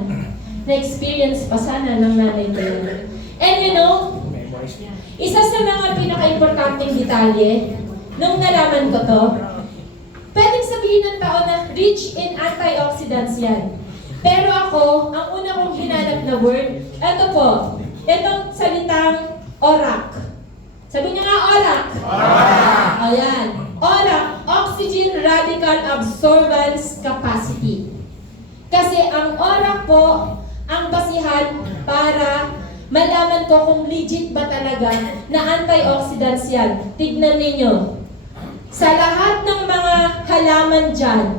na-experience pa sana ng nanay ko yun. And you know, isa sa mga pinaka-importanting detalye, nung nalaman ko to, pwedeng sabihin ng tao na rich in antioxidants yan. Pero ako, ang una kong hinanap na word, eto po, itong salitang orak. Sabi niya nga, orak. Orak! Ayan. ORAC, Oxygen Radical Absorbance Capacity. Kasi ang ORAC po, ang basihan para malaman ko kung legit ba talaga na antioxidants yan. Tignan ninyo. Sa lahat ng mga halaman dyan,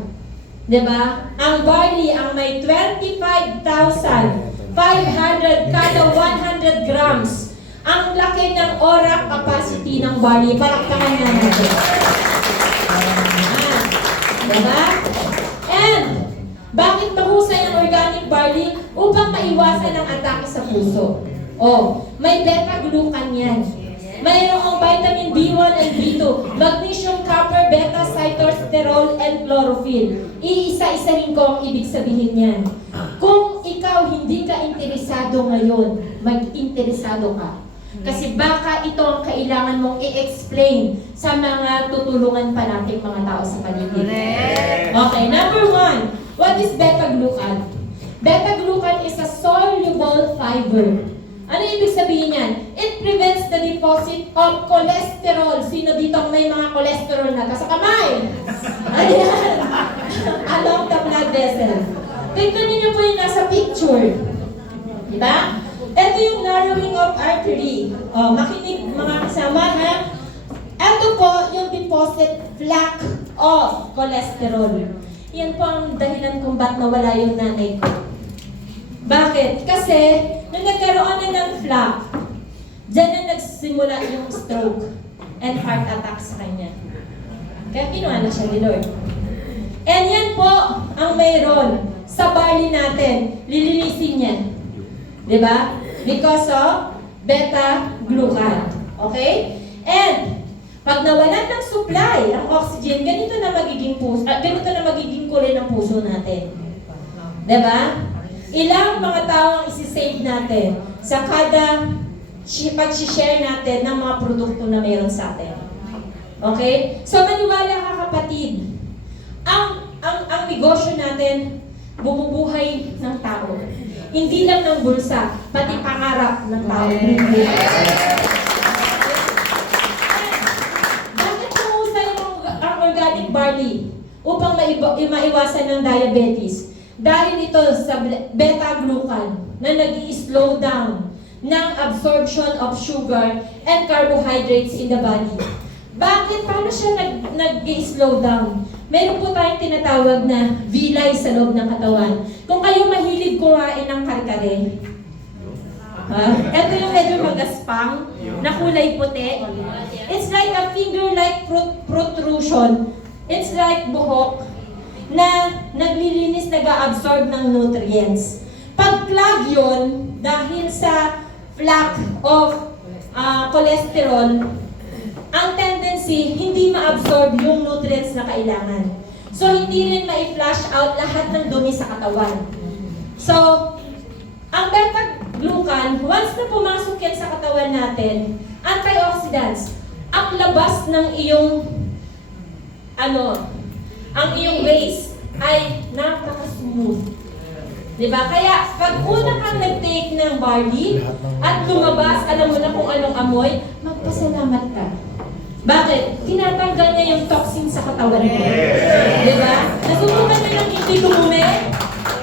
di ba? Ang barley ang may 25,500 kada 100 grams. Ang laki ng ORAC capacity ng barley. Palakpakan na natin. Diba? And, bakit mahusay ang organic barley? Upang maiwasan ang atake sa puso. Oh, may beta-glucan yan. Mayroong vitamin B1 and B2, magnesium, copper, beta, sitosterol, and chlorophyll. Iisa-isahin ko ang ibig sabihin yan. Kung ikaw hindi ka interesado ngayon, mag-interesado ka. Kasi baka ito ang kailangan mong i-explain sa mga tutulungan pa nating mga tao sa paligid. Okay, number 1. What is beta-glucan? Beta-glucan is a soluble fiber. Ano ibig sabihin yan? It prevents the deposit of cholesterol. Sino dito may mga cholesterol na? Sa kamay! Ayan! Along the blood vessel. Tignan niyo po yung nasa picture. Diba? Ito yung narrowing of artery. O, makinig mga kasama ha. Ito po yung deposit plaque of cholesterol. Yan po ang dahilan kung ba't nawala yung nanay ko. Bakit? Kasi, nung nagkaroon na ng plaque, dyan na nagsimula yung stroke and heart attack sa kanya. Kaya kinuha na siya ni Lord. And yan po ang mayroon sa barley natin. Lilinisin niya. Diba? Because of beta-glucan. Okay? And, pag nawalan ng supply ang oxygen, ganito na magiging kulay ng puso natin. Diba? Ilang mga tao ang isi-save natin sa kada pag-share natin ng mga produkto na mayroon sa atin. Okay? So, maniwala ka kapatid. Ang negosyo natin, bumubuhay ng tao. Hindi lang ng bulsa, pati pangarap ng tao. Bakit mahusay ang organic barley upang maiwasan ng diabetes? Dahil ito sa beta-glucan na nag-i-slow down ng absorption of sugar and carbohydrates in the body. Bakit? Paano siya nag-i-slow down? Meron po tayong tinatawag na villi sa loob ng katawan. Kung kayo mahilig kumain ng kare-kare, ito yung medyo magaspang na kulay puti. It's like a finger-like protrusion. It's like buhok na naglilinis, nag-absorb ng nutrients. Pag plug yun, dahil sa plaque of cholesterol, ang tendency, hindi ma-absorb yung nutrients na kailangan. So, hindi rin ma-flush out lahat ng dumi sa katawan. So, ang beta-glucan, once na pumasok yan sa katawan natin, antioxidants, ang labas ng iyong ang iyong waste ay napaka-smooth. Diba? Kaya, pag una kang nag-take ng barley at lumabas, alam mo na kung anong amoy, magpasalamat ka. Bakit? Tinatanggal niya yung toxin sa katawan mo. Diba? Nasubukan niyo ng hindi dumumi.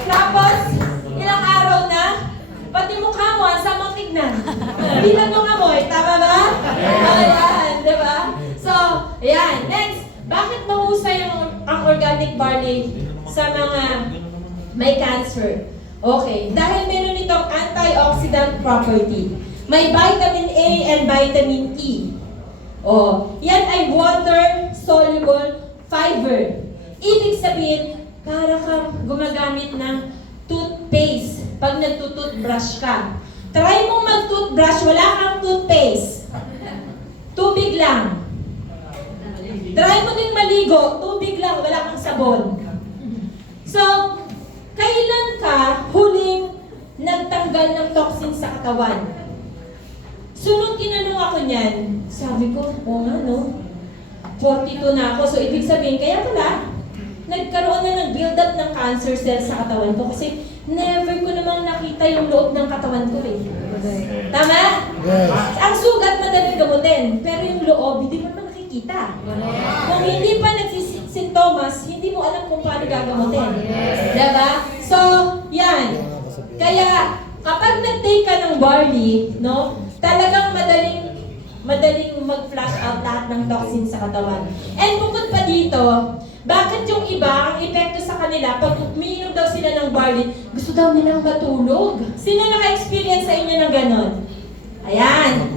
Tapos, ilang araw na, pati mukha mo, ang samang tignan. Bilang mong amoy, tama ba? Ayan, diba? So, ayan. Next, bakit mahusay ang organic barley sa mga may cancer? Okay, dahil meron itong antioxidant property. May vitamin A and vitamin E. Yan ay water-soluble fiber. Ibig sabihin, para kang gumagamit ng toothpaste pag nagtutoothbrush ka. Try mong mag-toothbrush, wala kang toothpaste. Tubig lang. Try mo din maligo, tubig lang, wala kang sabon. So, kailan ka huling nagtanggal ng toxin sa katawan? Sunod tinanong ako niyan, sabi ko, nga no, 42 na ako. So, ibig sabihin, kaya pala, nagkaroon na ng build-up ng cancer cells sa katawan ko kasi never ko namang nakita yung loob ng katawan ko eh. Tama? Yes. Ang sugat madaling gamutin, pero yung loob, hindi mo naman nakikita. nakikita. Kung hindi pa nagsisintomas, hindi mo alam kung paano gagamutin. Diba? So, yan. Kaya, kapag nag-take ka ng barley, no, talagang madaling mag-flush out lahat ng toxins sa katawan. And bukod pa dito, bakit yung iba, ang epekto sa kanila, pag umiinom daw sila ng barley, gusto daw nilang matulog. Sino naka-experience sa inyo ng ganon? Ayan.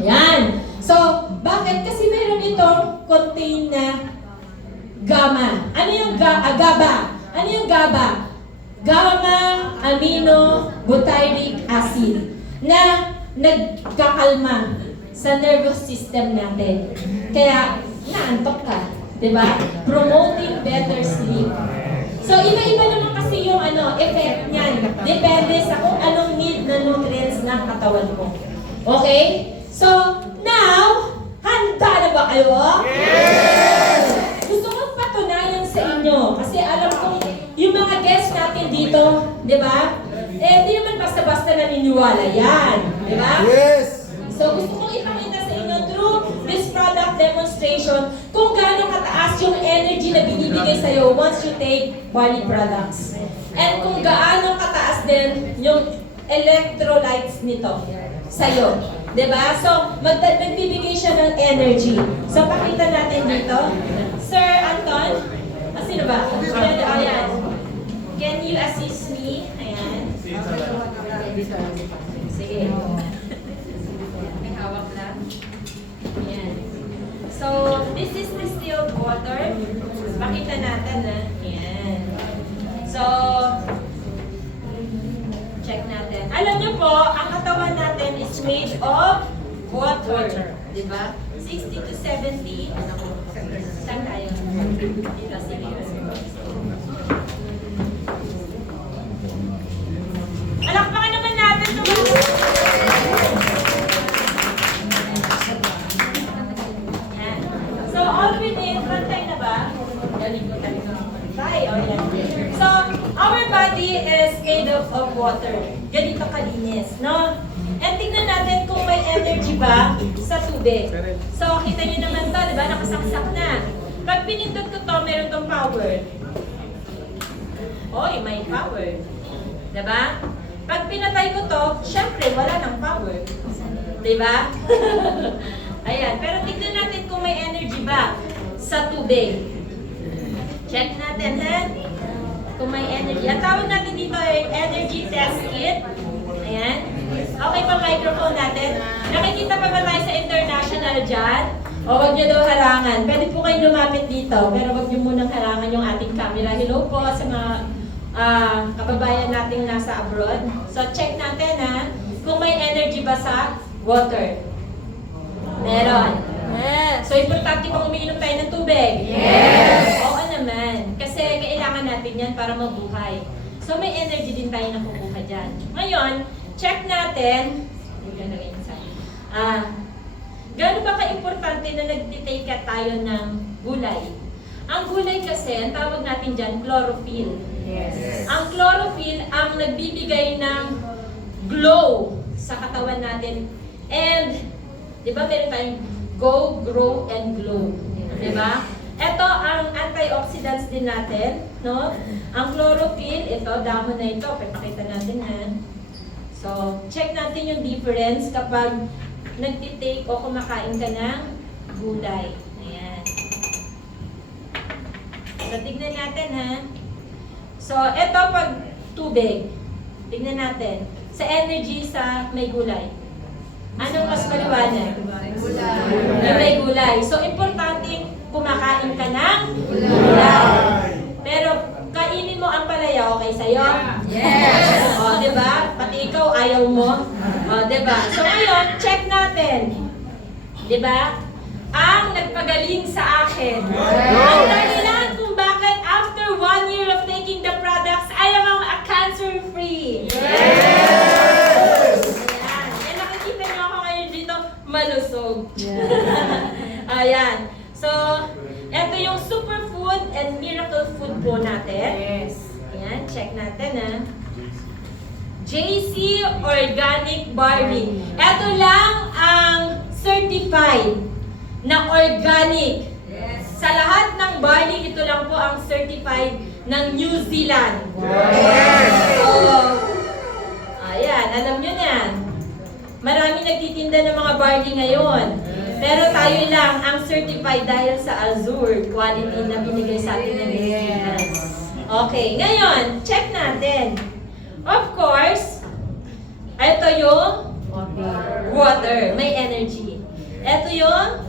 Ayan. So, bakit? Kasi meron itong contain na gamma. Ano yung GABA? Ano yung GABA? Gamma amino butyric acid na nagkakalma sa nervous system natin. Kaya, naantok ka. Diba? Promoting better sleep. So, iba-iba naman kasi yung effect niyan. Depende sa kung anong need na nutrients ng katawan mo. Okay? So, now, handa na ba kayo? Yes! Gusto kong patunayan sa inyo. Kasi alam kong yung mga guests natin dito, di ba? Hindi naman basta-basta naniniwala yan. Di ba? Yes! So, gusto kong ipakita sa inyo through this product demonstration kung gaano kataas yung energy na binibigay sa'yo once you take barley products. And kung gaano kataas din yung electrolytes nito sa'yo. Diba? So, magbibigay siya ng energy. So, pakita natin dito. Sir Anton, sino ba? Ayan. Can you assist me? Ayan. Sige. May hawak lang. Ayan. So, this is distilled water. Pakita natin na. Ayan. So, check natin. Alam niyo po, ang katawan natin is made of water. Diba? 60 to 70. Saan tayo? Dito, sige. Alakpakan naman natin ito. So, all we need, pantay na ba? So, our body is made of water. Ganito kalinis, no? And tingnan natin kung may energy ba sa tubig. So, kita nyo naman to, di ba? Nakasaksak na. Pag pinindot ko to, meron tong power. Oy, may power. Di ba? Pag pinatay ko to, syempre, wala nang power. Di ba? Ayan. Pero tingnan natin kung may energy ba sa tubig. Check natin, ha? Kung may energy. Ang tawag natin dito ay energy test kit. Ayan. Okay pa microphone natin? Nakikita pa ba tayo sa international dyan? O wag nyo daw harangan. Pwede po kayong lumapit dito, pero wag nyo munang harangan yung ating camera. Hello po sa mga kababayan nating nasa abroad. So check natin ha, kung may energy ba sa water. Meron. So importante bang umiinom tayo ng tubig? Yes! Oo naman. Kasi kailangan natin yan para mabuhay. So may energy din tayo nakukuha dyan. Ngayon, check natin. Gaano ba ka-importante na nagtitake tayo ng gulay? Ang gulay kasi, ang tawag natin dyan, chlorophyll. Yes. Ang chlorophyll ang nagbibigay ng glow sa katawan natin. And, di ba meron tayong go, grow, and glow. Di ba? Ito ang antioxidants din natin, no? Ang chlorophyll, ito, dahon na ito, papakita natin ha. So, check natin yung difference kapag nagtitake o kumakain ka ng gulay. Ayan. So, tignan natin ha. So, ito pag tubig. Tignan natin. Sa energy sa may gulay. Anong mas maliwanag? Na may gulay. So, importante kumakain ka ng gulay. Pero, kainin mo ang palaya, okay sa'yo? Yes! O, diba? Pati ikaw, ayaw mo. O, diba? So, ngayon, check natin. Diba? Ang nagpagaling sa akin. Ang dahilan kung bakit after 1 year of taking the products, I am a cancer-free. Yes! Ayan. Yan, nakikita niyo ako ngayon dito, malusog. Ayan. So, ito yung superfood and miracle food po natin. Yes. Ayan, check natin ha. JC Organic Barley. Ito lang ang certified na organic. Sa lahat ng barley, ito lang po ang certified ng New Zealand. So, ayan, alam nyo yan. Marami nagtitinda ng mga barley ngayon. Pero tayo lang ang certified dahil sa Azure quality na binigay sa atin ng New Zealand. Okay, ngayon, check natin. Of course, ito yung water, may energy. Ito yung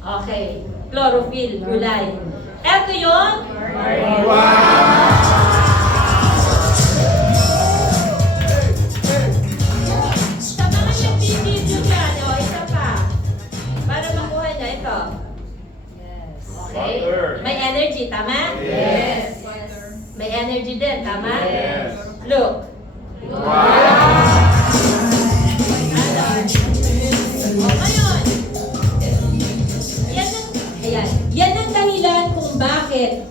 okay, chlorophyll, gulay. Ito yung sa mga nagbibideo dyan, o isa pa, para makuha niya ito. Okay, may energy, tama? Yes. May energy din, tama? Yes. Look. Ngayon, yan ang dahilan kung bakit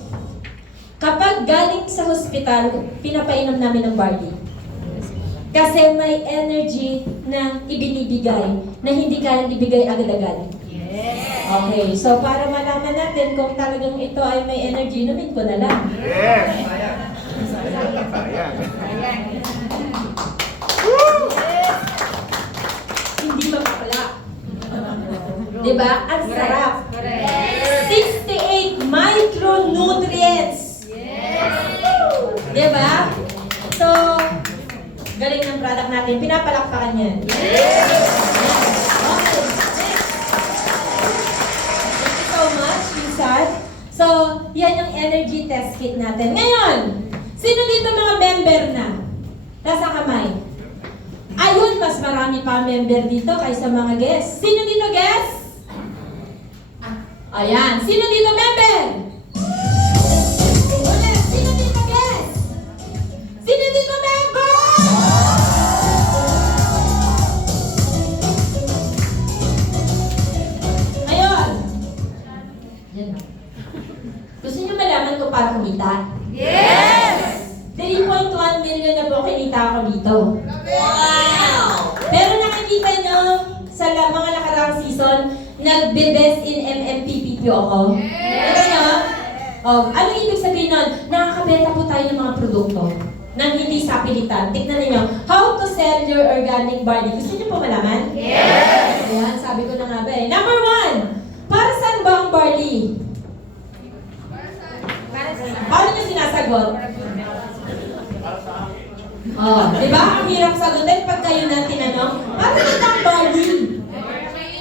kapag galing sa hospital, pinapainom namin ng barley. Kasi may energy na ibinibigay na hindi kayang ibigay agad-agad. Okay, so para malaman natin kung talagang ito ay may energy, inumin ko na lang. Yes. Ayan. Hindi mapapala. Diba? Ang sarap. 68 micronutrients. Diba? So, galing ng product natin. Pinapalakpakan yan. Okay. Thank you so much, Rizal. So, yan yung energy test kit natin. Ngayon, sino dito mga member na? Nasa kamay. Ayun, mas marami pa member dito kaysa mga guests. Sino dito guests? Ayan. Sino dito member? Ulit. Sino dito guests? Sino dito member? Ayun. Yan. Gusto niyo malaman kung paano kumita? Yes! 3.1 million na po kinita ako dito. Pero nakikita nyo, sa mga nakaraang season, nagbe-best in MMPPP ako. Ito nyo? Oh, ano ibig sabihin nun? Nakakabenta po tayo ng mga produkto nang hindi sapilitan. Tignan ninyo, how to sell your organic barley. Gusto niyo po malaman? Yes! Ayan, sabi ko na nga ba eh. Number 1, para saan ba ang barley? Paano niyo sinasagot? Oh, di ba? Ang hirap sagutin pag kayo na tinanong, para saan ang barley?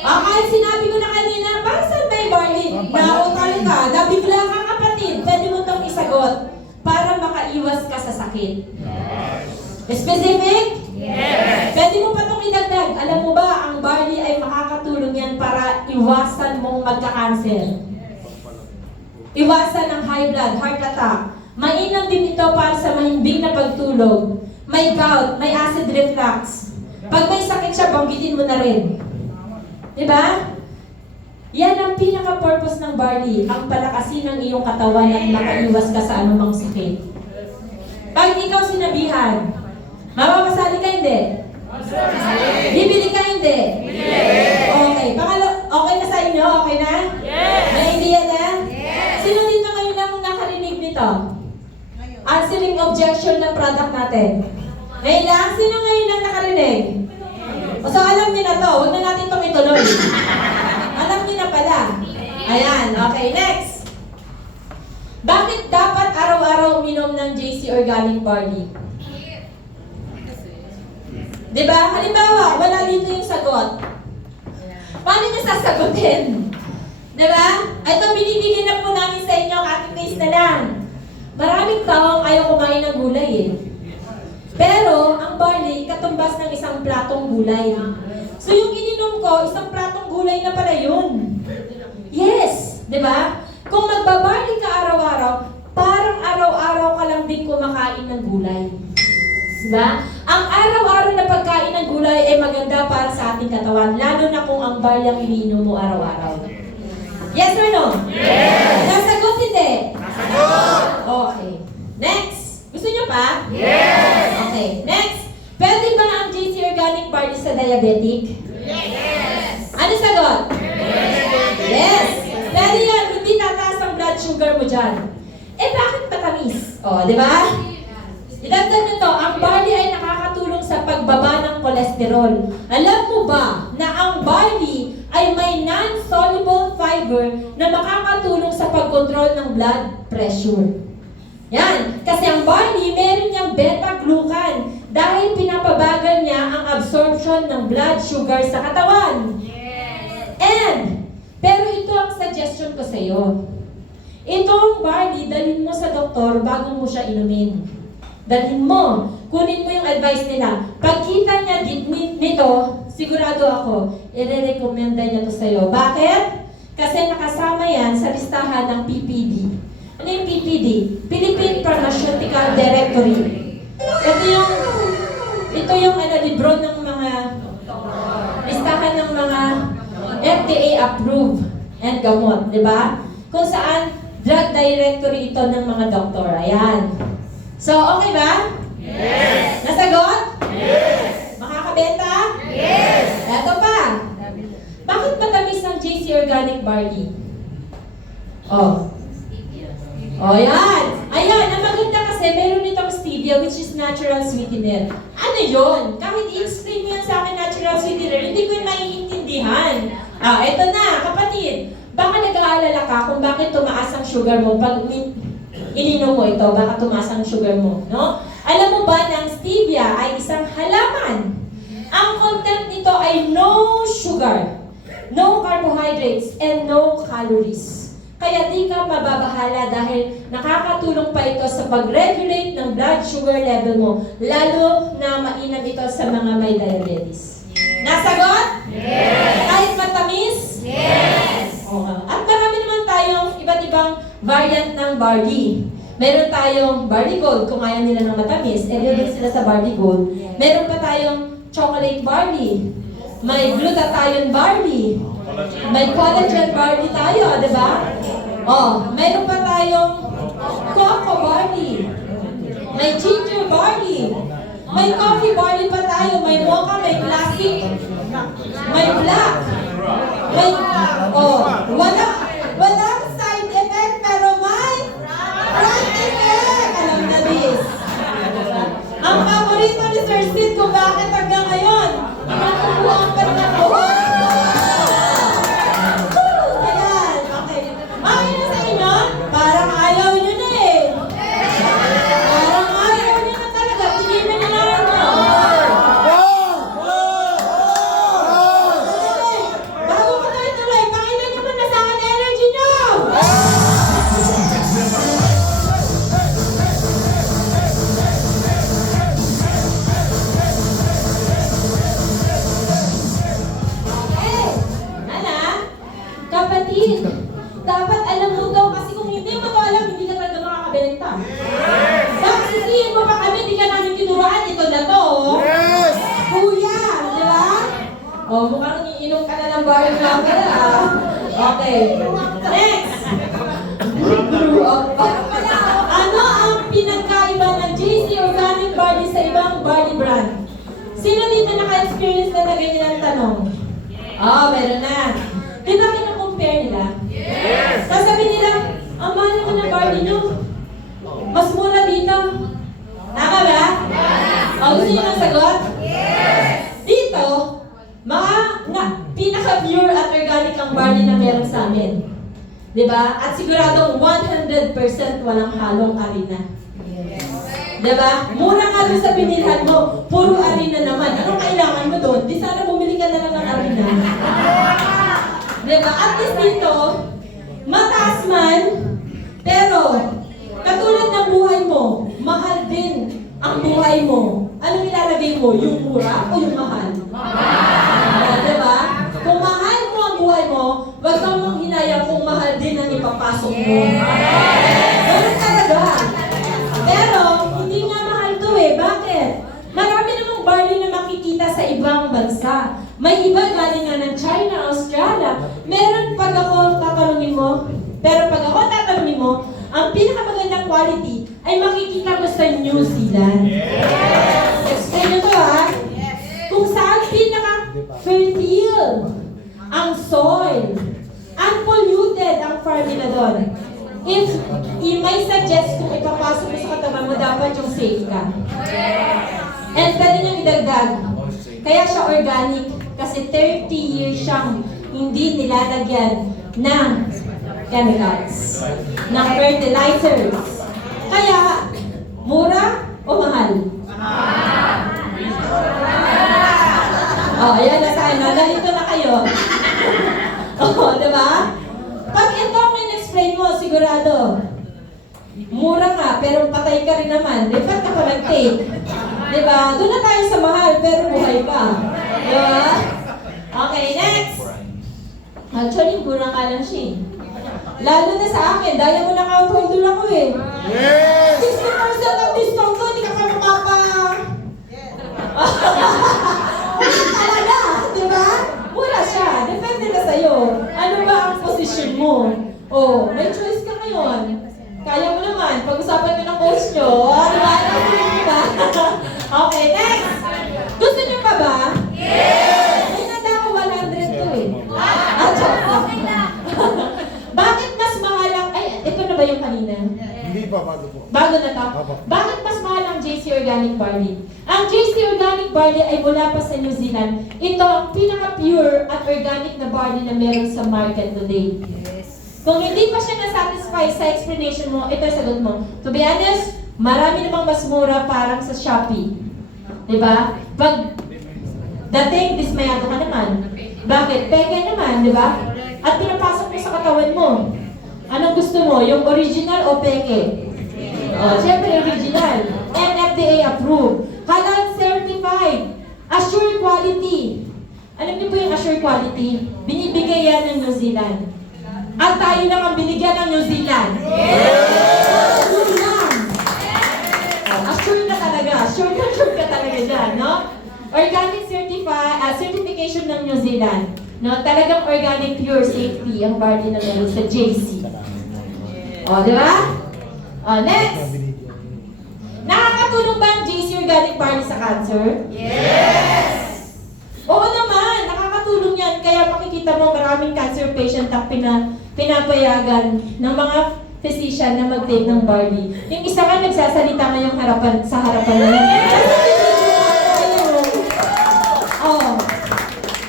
Kahit sinabi ko na kanina, para saan ba yung barley? Nautal ka, nabigla ka kapatid, pwede mo itong isagot para makaiwas ka sa sakit. Specific? Yes! Pwede mo pa itong idagdag. Alam mo ba, ang barley ay makakatulong yan para iwasan mong magka-cancer. Iwasan ang high blood, heart attack. Mainam din ito para sa mahimbing na pagtulog. May gout, may acid reflux. Pag may sakit siya, banggitin mo na rin. Diba? Yan ang pinaka-purpose ng barley, ang palakasin ng iyong katawan at makaiwas ka sa anumang sakit. Pag ikaw sinabihan, mapapasali ka hindi? Bibili ka hindi? Okay. Okay na sa inyo? Okay na? May idea na? Sino dito ngayon lang nakarinig nito? Answering objection ng product natin. Ngayon lang? Sino ngayon lang nakarinig? So alam niyo na to, huwag na natin itong ituloy. Alam niyo na pala. Ayan, okay, next. Bakit dapat araw-araw uminom ng JC Organic Barley? Diba? Halimbawa, wala dito yung sagot. Paano niyo sasagutin? Diba? Ito, binibigyan na po namin sa inyo, copy paste na lang. Maraming taong ayaw kumain ng gulay eh. Pero, ang barley, katumbas ng isang platong gulay. So, yung ininom ko, isang platong gulay na pala yun. Yes! Diba? Kung magbabarley ka araw-araw, parang araw-araw ka lang din kumakain ng gulay. Diba? Ang araw-araw na pagkain ng gulay ay maganda para sa ating katawan, lalo na kung ang barley ang ininom mo araw-araw. Yes or no? Yes! Nasagot hindi? Nasagot! Okay. Next! Gusto nyo pa? Yes! Okay. Next! Pwede ba ang JC Organic Barley sa diabetic? Yes! Eh bakit matamis? O, di ba? Idagdag nito, ang barley ay nakakatulong sa pagbaba ng kolesterol. Alam mo ba na ang barley ay may non-soluble fiber na makakatulong sa pagkontrol ng blood pressure? Yan, kasi ang barley meron niyang beta-glucan dahil pinapabagal niya ang absorption ng blood sugar sa katawan. Pero ito ang suggestion ko sa iyo. Itong barley, dalhin mo sa doktor bago mo siya inumin. Dalhin mo. Kunin mo yung advice nila. Pagkita niya nito, sigurado ako, i-recommenda niya to sa iyo. Bakit? Kasi nakasama yan sa listahan ng PPD. Ano yung PPD? Philippine Pharmaceutical Directory. Ito yung libro ng mga listahan ng mga FDA approved and gamot, di ba? Kung saan drug directory ito ng mga doktor. Ayan. So, okay ba? Yes! Nasagot? Yes! Makakabenta? Yes! Eto pa. Bakit matamis ang JC Organic Barley? Oh. Oh, yan. Ayan, ang maganda kasi meron itong stevia which is natural sweetener. Ano yon? Kahit i-explain mo yan sa akin natural sweetener, hindi ko yung maiintindihan. Eto na, kapatid. Baka nag-aalala ka kung bakit tumaas ang sugar mo pag ininom mo ito, baka tumaas ang sugar mo, no? Alam mo ba na ang stevia ay isang halaman? Ang content nito ay no sugar, no carbohydrates, and no calories. Kaya di ka mababahala dahil nakakatulong pa ito sa pag-regulate ng blood sugar level mo, lalo na mainam ito sa mga may diabetes. Nasagot? Yes! Kahit matamis? Yes! At marami naman tayong iba't ibang variant ng barley. Meron tayong barley gold, kung ayaw nila ng matamis, din sila sa barley gold. Meron pa tayong chocolate barley. May glutathione barley. May collagen barley tayo, di ba? Meron pa tayong cocoa barley. May ginger barley. May coffee barley pa tayo. May mocha, may classic. May black. May, walang side effect, pero may front effect. Alam na this. Ang paborito ni Sir Sid kung bakit hanggang ngayon, nakukuhaan pa rin ako. Ayan, okay. Okay na sa inyo? Parang ayaw nyo na eh. Parang ayaw nyo na talaga. Tingin na nila na. Bago ko na ituloy, pakinggan nyo muna sa akin energy nyo. Kapatid, dapat alam mo to kasi kung hindi mo to alam, hindi ka talaga makakabenta. Bakit sisihin mo pa kami, hindi ka namin tinuruan, ito na to. Yes! Kuya, di ba? Mukhang iinom ka na ng bar na pala. Okay, next! Ano ang pinagkaiba ng JC Organic Barley sa ibang barley brand? Sino dito naka-experience na ganyan ang tanong? Meron na. Di ba kina-compare nila? Yes! Sasabihin nila, ang mahal naman ng barley nyo. Mas mura dito. Tama ba? Yes! Gusto nyo ng sagot? Yes! Dito, pinaka-pure at organic ang barley na meron sa amin. Di ba? At siguradong 100% walang halong harina. Yes! Di ba? Mura nga doon sa binilhan mo, puro harina naman. Anong kailangan mo doon? Di sana bumili ka na lang ng harina. Diba? At least dito, mataas man, pero katulad ng buhay mo, mahal din ang buhay mo. Anong ilalagay mo? Yung mura o yung mahal? Mahal! Diba? Kung mahal mo ang buhay mo, wag kang manghinayang kung mahal din ang ipapasok mo. Ganun talaga. Pero, hindi nga mahal to eh. Bakit? Marami namang barley na makikita sa ibang bansa. May iba galing nga ng China, Australia. Meron pag ako tatanungin mo, pero pag ako tatanungin mo, ang pinakamagandang quality ay makikita mo sa New Zealand. Yes! Explain nyo to ha? Yes! Kung saan pinaka-fertile ang soil, unpolluted ang farm nila doon. if may suggest kung ipapasok mo sa katawan mo, dapat yung safe ka. And pwede niyang idagdag. Kaya siya organic kasi 30 years siyang hindi nilalagyan ng chemicals, ng fertilizers. Kaya, mura o mahal? Oh, ayan na tayo. Nalito na kayo. Oh, diba? Pag ito ang in-explain mo, sigurado, mura nga, pero patay ka rin naman. Dapat ka pa nag-take. Diba? Doon na tayo sa mahal, pero buhay pa. Diba? Okay, next. Actually, mura ka lang siya. Lalo na sa akin, dahil mo na-account holder ako eh. Yes! 60% ang discount ko, hindi ka pa makapa. Talaga, di ba? Mura siya. Depende na sa'yo. Ano ba ang posisyon mo? Oh, may choice ka ngayon. Kaya mo naman. Pag-usapan nyo ng coach nyo. Di ba? Diba? Okay, next. Gusto nyo pa ba? Yes! May nanda ako 100 to eh. Bakit mas mahal ang... Ay, ito na ba yung kanina? Hindi pa, bago po. Bago na to? Opo. Bakit mas mahal ang JC Organic Barley? Ang JC Organic Barley ay mula pa sa New Zealand. Ito ang pinaka-pure at organic na barley na meron sa market today. Kung hindi pa siya na-satisfy sa explanation mo, ito ang sagot mo. To be honest, marami namang mas mura parang sa Shopee. Diba? Pag dating, dismayado ka naman. Bakit? Peke naman, di ba? At pinapasok mo sa katawan mo. Anong gusto mo? Yung original o peke? Siyempre original. And FDA approved. Halal certified. Assure quality. Alam niyo po yung assure quality? Binibigay yan ng New Zealand. At tayo lang ang binigyan ng New Zealand. Yun lang. Assure ka talaga. Sure ka talaga dyan, no? Organic certification ng New Zealand. No, talagang organic pure safety ang barley na meron sa JC. O, di ba? O, next. Nakakatulong ba ang JC organic barley sa cancer? Yes! Oo naman, nakakatulong yan. Kaya makikita mo maraming cancer patient ang pinapayagan ng mga physician na mag-take ng barley. Yung isa nga nagsasalita ngayong sa harapan na oh.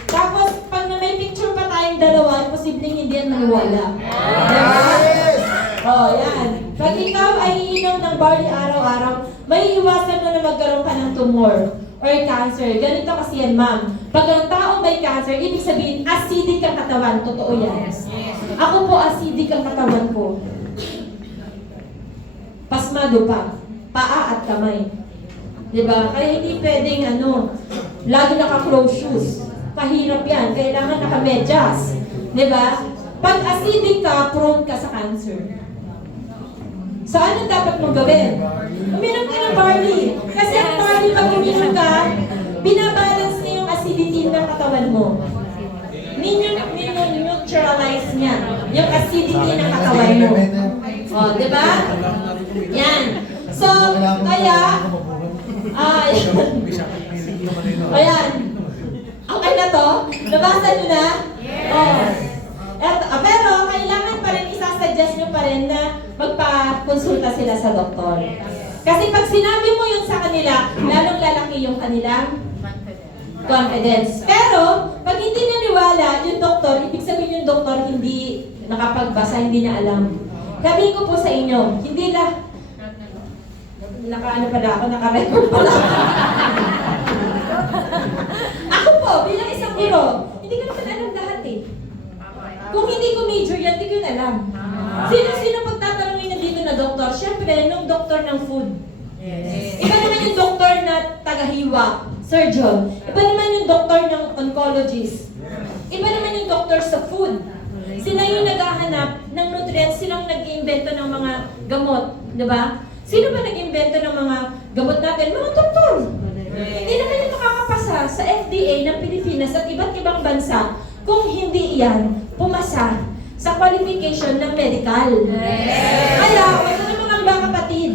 Tapos, pag na may picture pa tayong dalawa, posibleng hindi yan maniwala. Yes! Oh, yan. Pag ikaw ay iinom ng barley araw-araw, may iwasan mo na magkaroon ka ng tumor or cancer. Ganito kasi yan, ma'am. Pag ang tao may cancer, ibig sabihin, acidic ang katawan. Totoo yan. Ako po, acidic ang katawan ko. Pasmado pa. Paa at kamay. Diba? Kaya hindi pwedeng lagi naka-close shoes. Kahirap yan. Kailangan naka-medyas. Diba? Pag acidic ka, prone ka sa cancer. So, anong dapat mong gawin? Uminom ka ng barley. Kasi ang barley, pag uminom ka, binabalance niya yung acidity ng katawan mo. Neutralize niya yung acidity ng katawan mo. O, diba? Yan. So, kaya, ayan. Okay na to? Nabasa nyo na? Oh. Pero, kailangan pa rin, isasuggest nyo pa rin na magpa-konsulta sila sa doktor. Kasi pag sinabi mo yun sa kanila, lalong lalaki yung kanilang confidence. Pero, pag hindi naniwala yung doktor, ibig sabihin yung doktor hindi nakapagbasa, hindi na alam. Sabihin ko po sa inyo, hindi lang, naka-record pala. Ako po, bilang isang guro, hindi ko naman alam lahat eh. Kung hindi ko major yan, hindi ko yun alam. Sino-sino pagtatanungin niya dito na doktor? Siyempre, nung doktor ng food. Iba naman yung doktor na tagahiwa, surgeon. Iba naman yung doktor ng oncologist. Iba naman yung doktor sa food. Sila yung naghahanap ng nutrients, silang nag-iimbento ng mga gamot, di ba? Sino ba nag-imbento ng mga gamot natin? Mga doktor. Hindi naman yung makakapasa sa FDA ng Pilipinas at iba't ibang bansa kung hindi yan pumasa sa qualification ng medical. Kaya, wala naman mga kapatid.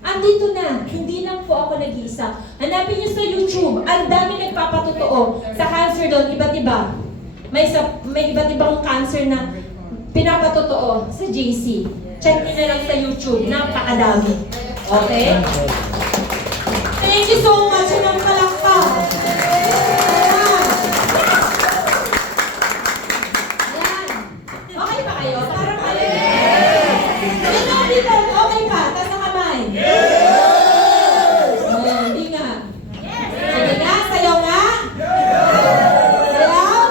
Andito na, hindi lang po ako nag-iisa. Hanapin niyo sa YouTube, ang dami nagpapatotoo sa cancer doon, iba't iba. May iba't ibang cancer na pinapatotoo sa JC. check nyo na lang sa YouTube. Napakadami. Okay? Thank you so much. Anong palakpak? Ayan. Ayan. Okay pa kayo? Parang mali. Ano, dito? Okay pa? Taas ang kamay. Ayan, hindi nga. Sige nga, sayaw nga. Sayaw?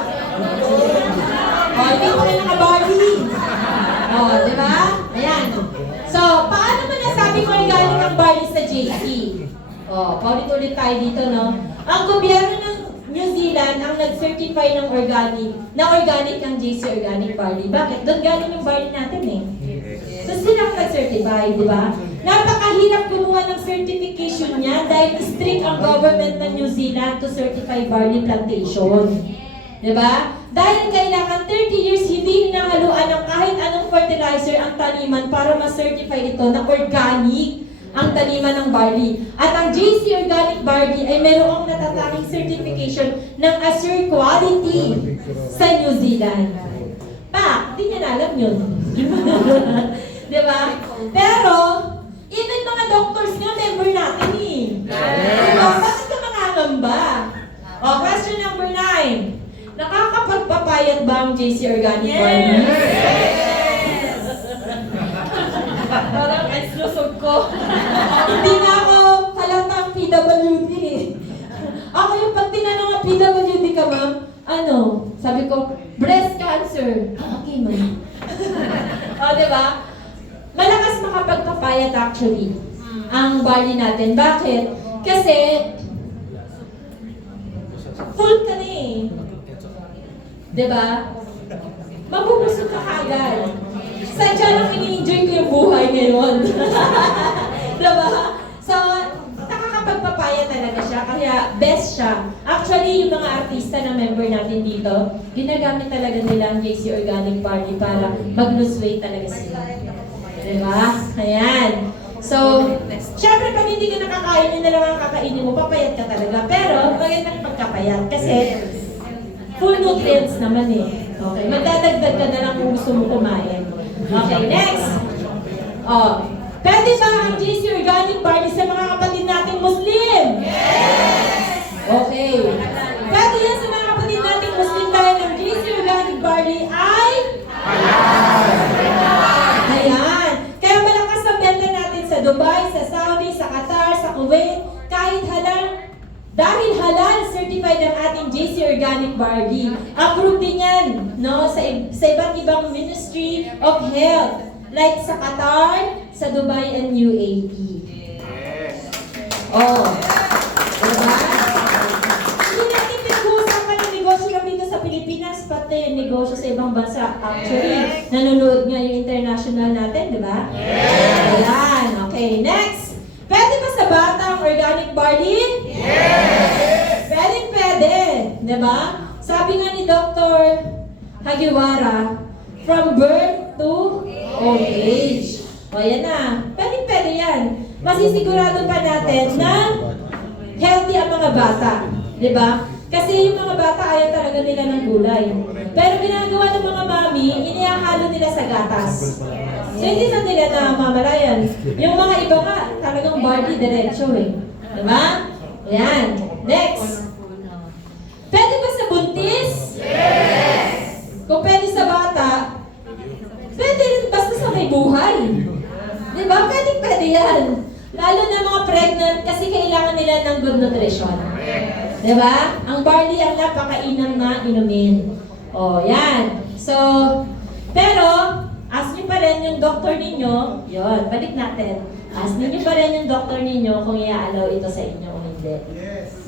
O, hindi ko kayo naka-Barbie. O, di ba? Ayan. So, paano mo nasabi ko ay galing ang Barbie sa JC? O, paulit-ulit tayo dito, no? Ang gobyerno ng New Zealand ang nag-certify ng organic ang JC Organic Barley. Bakit? Doon galing yung barley natin eh. So sila ang nag-certify, di ba? Napakahirap kumuha ng certification niya dahil strict ang government ng New Zealand to certify barley plantation. Di ba? Dahil kailangan 30 years hindi hinahaluan ng kahit anong fertilizer ang taniman para ma-certify ito na organic ang taniman ng barley. At ang JC Organic Barley ay mayroong natatanging certification ng Assure Quality sa New Zealand. Di niya na alam yun. Di ba? Pero, even mga doctors nga, member natin eh. Diba? Bakit ka makakamba? O, question number 9. Nakakapagpapayat ba ang JC Organic Barley? Parang lusog ko. Hindi na ako halatang PWD eh. Ako yung pag tinanong ang PWD ka, ma'am, sabi ko, breast cancer. Okay, ma'am. O, diba? Malakas makapagpapayat actually ang barley natin. Bakit? Kasi full ka na eh. Diba? Mabubusog ka kaagad. Sadya lang ini-enjoy ko yung buhay ngayon. Diba? So, nakakapagpapaya talaga siya, kaya best siya. Actually, yung mga artista na member natin dito, ginagamit talaga nila ang JC Organic Barley para mag-lose weight talaga sila. Diba? Ayan. So, syempre pag hindi ka nakakain, yun na lang ang kakainin mo, papayat ka talaga. Pero, magandang pagkapayat kasi full nutrients naman eh. Okay, magdadagdag ka na lang kung gusto mo kumain. Okay, next. Pwede ba ang JC Organic Barley sa mga kapatid nating Muslim? Yes! Okay. Pwede yan sa mga kapatid nating Muslim dahil ang JC Organic Barley ay ayan. Kaya malakas ang benta natin sa Dubai, sa Saudi, sa Qatar, sa Kuwait, kahit halal. Dahil halal certified ang ating JC Organic Barley. Approved din yan, no, sa iba't ibang Ministry of Health, like sa Qatar, sa Dubai, and UAE. Oh. Diba? Hindi natin pinag-uusapan ng negosyo lang dito sa Pilipinas, pati yung negosyo sa ibang bansa. Actually, nanonood nga yung international natin, di ba? Ayan. Okay, next. Pwede ba sa bata ang organic barley? Yes! Pwede. Diba? Sabi nga ni Dr. Hagiwara, from birth to old age. O yan na. Pwede yan. Masisigurado pa natin na healthy ang mga bata. Diba? Kasi yung mga bata ayaw talaga nila ng gulay. Pero ginagawa ng mga mami, inihahalo nila sa gatas. So hindi na nila na mamalayan. Yung mga iba nga, talagang barley diretso eh. Diba? Ayan. Next. Pwede ba sa buntis? Yes! Kung pwede sa bata, pwede rin basta sa may buhay. Diba? Pwede yan. Lalo na mga pregnant kasi kailangan nila ng good nutrition. Diba? Ang barley ang napakainam na inumin. O, yan. So, pero, ask nyo pa rin yung doktor ninyo, yun, balik natin. Ask niyo pa rin yung doktor ninyo kung i-allow ito sa inyo o hindi.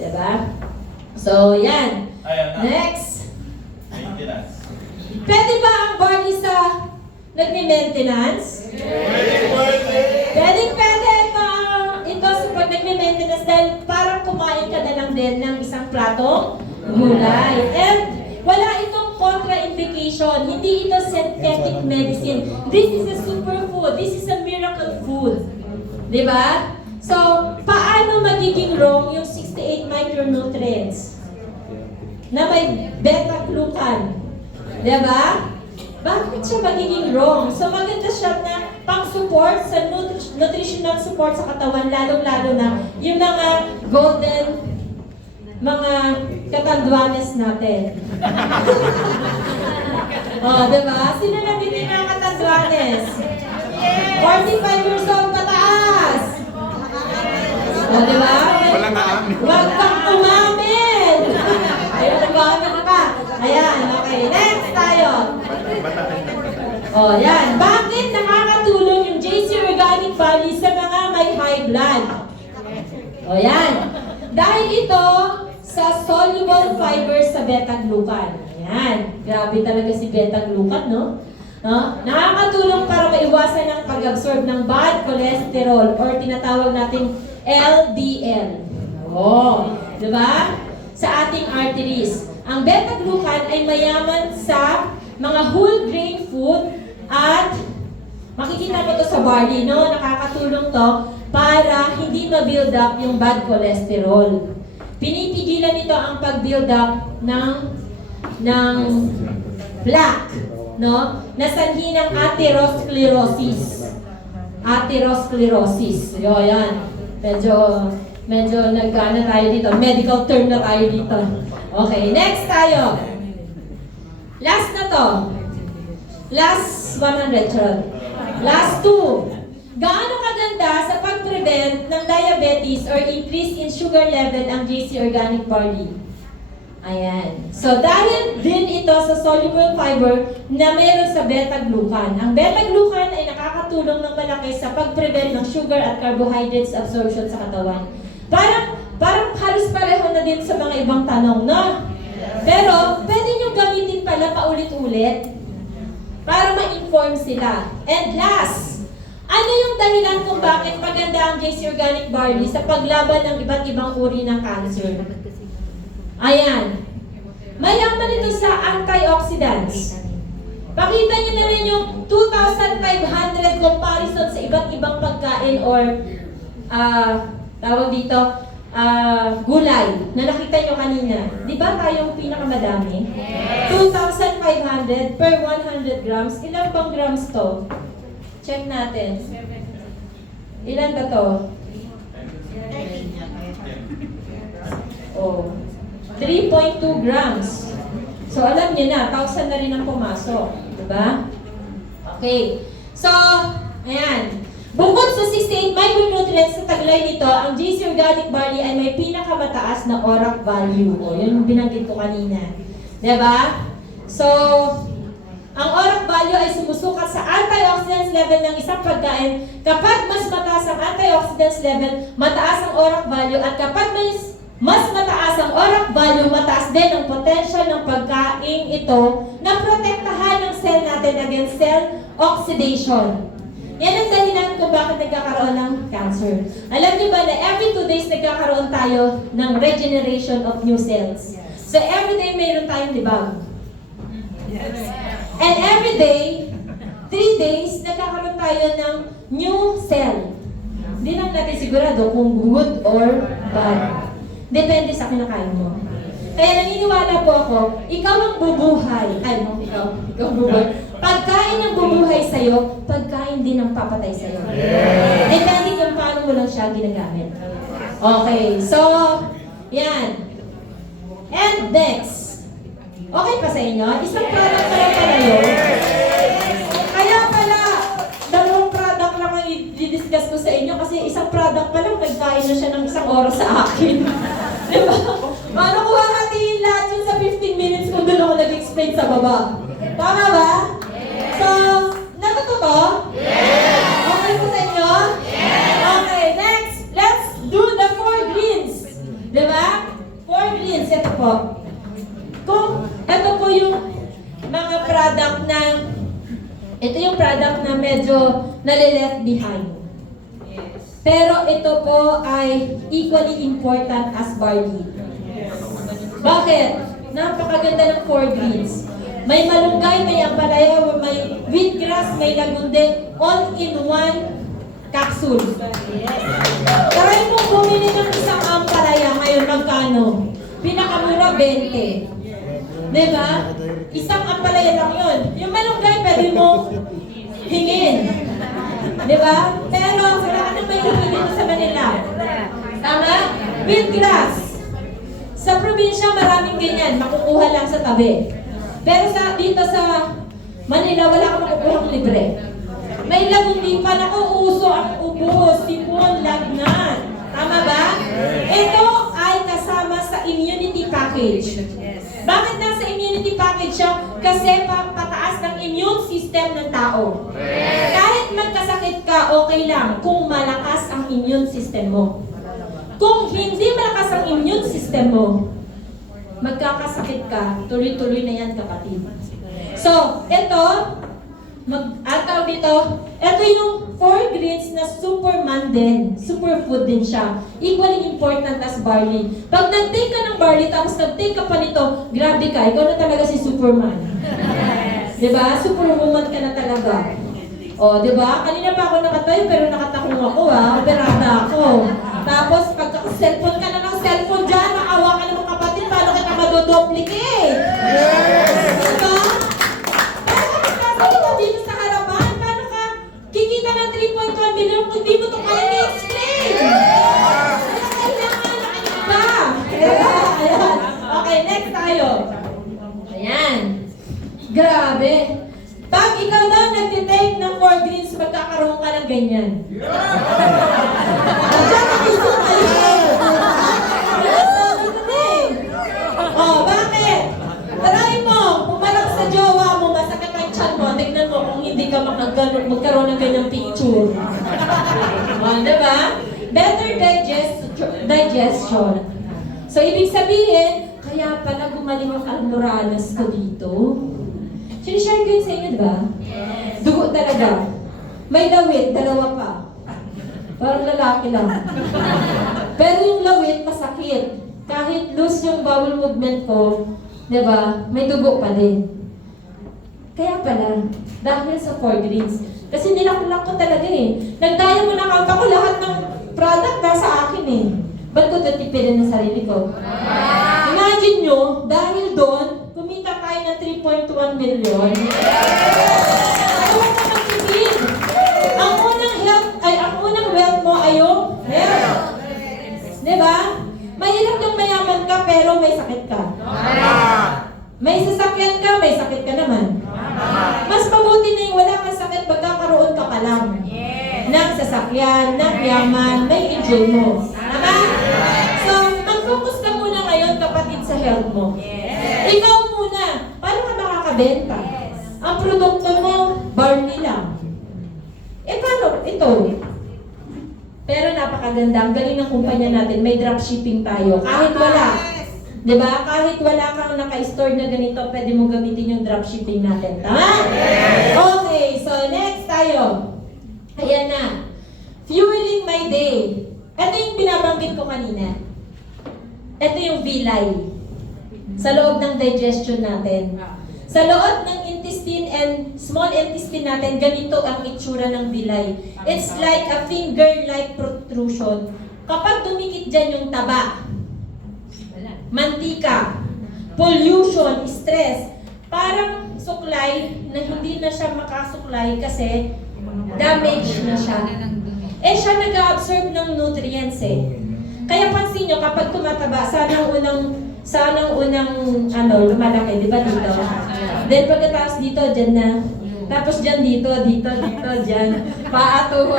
Diba? So, yan. Next. Maintenance. Pwede ba ang barley sa nagme-maintenance? Pwede ito sa pag nagme-maintenance dahil parang kumain ka na lang din ng isang platong gulay. And wala itong contraindication. Hindi ito synthetic medicine. This is a superfood. This is a miracle food. Diba? So, paano magiging wrong yung 68 micronutrients na may beta-glucan? Diba? Bakit siya magiging wrong? So, maganda siya na pang-support sa nutritional support sa katawan, lalong-lalo na yung mga golden, mga katanduanes natin. Oh, diba? Sino nabili ng mga katanduanes? 45 years old pataas! Oh, diba? Walang aamin. Huwag kang umamin! Ayun, nag-aamin ka. Ayan, okay. Next tayo. Oh, yan. Bakit nakakatulong yung JC Organic Valley sa mga may high blood? Oh, yan. Dahil ito sa soluble fibers sa beta-glucan. Ayan. Grabe talaga si beta-glucan, no? Nakakatulong para maiwasan ang pag-absorb ng bad cholesterol or tinatawag nating LDL. Oh, di ba? Sa ating arteries. Ang beta-glucan ay mayaman sa mga whole grain food at makikita mo to sa barley, no? Nakakatulong to para hindi ma-build up yung bad cholesterol. Pinipigilan nito ang pag-build up ng plaque, no? Nasanhi ng atherosclerosis. Atherosclerosis. Yo, yan. Medyo nagkana tayo dito. Medical term na tayo dito. Okay, next tayo. Last na to. Last 100, charot. Last 2. Gaano kaganda sa pag-prevent ng diabetes or increase in sugar level ang JC Organic Barley? Ayan. So, dahil din ito sa soluble fiber na meron sa beta-glucan. Ang beta-glucan ay nakakatulong ng malaki sa pag-prevent ng sugar at carbohydrates absorption sa katawan. Parang halos pareho na din sa mga ibang tanong, no? Pero, pwede nyo gamitin pala paulit-ulit para ma-inform sila. And last, ano yung dahilan kung bakit maganda ang JC Organic Barley sa paglaban ng iba't ibang uri ng cancer? Ayan. Mayaman ito sa antioxidants. Pakita niyo na rin yung 2,500 comparison sa iba't ibang pagkain or tawag dito, gulay na nakita nyo kanina. Di ba tayong pinakamadami? 2,500 per 100 grams. Ilang bang grams to? Check natin. Ilan ba to? Oh. 3.2 grams. So, alam niyo na, 1,000 na rin ang pumasok. Diba? Okay. So, ayan. Bukod sa 68 micronutrients sa taglay nito, ang JC Organic Barley ay may pinakamataas na ORAC value. O, yun yung binanggit ko kanina. Diba? So, ang ORAC value ay sumusukat sa antioxidants level ng isang pagkain. Kapag mas mataas ang antioxidants level, mataas ang ORAC value. At kapag mas mataas ang ORAC value, mataas din ang potential ng pagkain ito na protektahan ng cell natin against cell oxidation. Yan ang dahilan kung bakit nagkakaroon ng cancer. Alam niyo ba na every 2 days nagkakaroon tayo ng regeneration of new cells? So every day mayroon tayong debug. Yes. And every day, 3 days, nagkakaroon tayo ng new cell. Hindi lang natin sigurado kung good or bad. Depende sa kinakain mo. Kaya naniniwala po ako, ikaw ang bubuhay. Ay, no, ikaw ang bubuhay. Pagkain ang bubuhay sa'yo, pagkain din ang papatay sa'yo. Depende kung paano mo lang siya ginagamit. Okay, so, yan. And next. Okay pa sa inyo? Isang product pa lang pala yun. Kaya pala, dalawang product lang ang i-discuss ko sa inyo kasi isang product pa lang, nagkain na siya ng 1 oras sa akin. Diba? Paano ko hahatiin lahat yun sa 15 minutes kung doon ako nag-explain sa baba? Tama ba? So, natututo? Yes! Okay po sa inyo? Yes! Okay, next. Let's do the 4 greens. Diba? 4 greens. Ito po. Ito po yung mga product na ito yung product na medyo nalileft behind. Pero ito po ay equally important as barley. Bakit? Napakaganda ng 4 greens. May malunggay, may ampalaya, may wheatgrass, may lagunde, all in one capsule. Try mo bumili ng isang ampalaya ngayon, magkano? Pinakamura, 20. Diba? Isang ampalaya lang yun. Yung malunggay, pwede mo hingin. Di ba? Pero wala ka nang mahilig dito sa Manila. Tama? Wheatgrass. Sa probinsya, maraming ganyan. Makukuha lang sa tabi. Pero dito sa Manila, wala kang makukuha libre. May lagulipan ako, uso ang ubos, sipon, lagnat. Tama ba? Ito ay kasama sa immunity package. Bakit nasa immunity package siya? Kasi pataas ng immune system ng tao. Kahit magkasakit ka, okay lang kung malakas ang immune system mo. Kung hindi malakas ang immune system mo, magkakasakit ka, tuloy-tuloy na yan, kapatid. So, ito, ito yung 4 greens na superman din. Superfood din siya. Equally important as barley. Pag nag-take ka ng barley, tapos nag-take ka pa nito, grabe ka, ikaw na talaga si Superman. Diba? Superwoman ka na talaga. O, diba? Kanina pa ako nakatayo, pero nakatakong ako, operada ako. Tapos, pag cellphone ka na ng cellphone dyan, nakawa ka ng kapatid, paano kita madoduplicate? Diba? Paano ka dito sa harapan? Paano ka kikita ng 3.1 million kung di mo ito kaya i-explain? Kailangan ba? Ayan. Okay, next tayo. Ayan. Grabe. Pag ikaw daw nagtitake ng 4 greens, magkakaroon ka ng ganyan. Diyan ang isip kayo. Oh, bakit? Try mo, pumarap sa jowa mo, masakit ang tiyan mo, tignan mo kung hindi ka magkaroon ng ganyang picture. Oh, diba? Better digestion. So, ibig sabihin, kaya pala gumaling ang almoranas ko dito. Sinishare ko yun sa inyo, diba? Yes. Dugo talaga. May lawit, dalawa pa. Parang lalaki lang. Pero yung lawit, masakit. Kahit loose yung bowel movement ko, diba? May dugo pa din. Kaya pala, dahil sa 4 greens. Kasi nilak-lak ko talaga eh. Nag-diamond account ako, lahat ng product nasa akin eh. Ba't ko titipirin ng sarili ko? Imagine nyo, dahil doon, kumita tayo ng 3.1 million. Huwag ka magtipid. Ang unang wealth mo ay yung health. Diba? Mahirap yung mayaman ka pero may sakit ka. May sasakyan ka, may sakit ka naman. Mas mabuti na yung wala kang sakit, magkakaroon ka pa lang. Ng sasakyan, ng yaman, may enjoy mo. Tama? So, mag-focus ka muna ngayon, kapatid, sa health mo. Ikaw muna, paano ka makakabenta? Ang produkto mo, barley lang. Paano? Ito. Pero napakaganda. Ang galing ng kumpanya natin, may dropshipping tayo. Kahit wala. Diba? Kahit wala kang naka-store na ganito, pwede mo gamitin yung dropshipping natin. Tama? Okay, so next tayo. Ayan na. Fueling my day. Ito yung binabanggit ko kanina. Ito yung villi. Sa loob ng digestion natin. Sa loob ng intestine and small intestine natin, ganito ang itsura ng villi. It's like a finger-like protrusion. Kapag dumikit dyan yung taba, mantika, pollution, stress, parang suklay na hindi na siya makasuklay kasi damage na siya. Siya nag-absorb ng nutrients eh. Kaya pansin nyo, kapag tumataba, sanang unang lumalaki, di ba dito? Then pagkatapos dito, dyan na. Tapos dyan dito, dyan. Paato.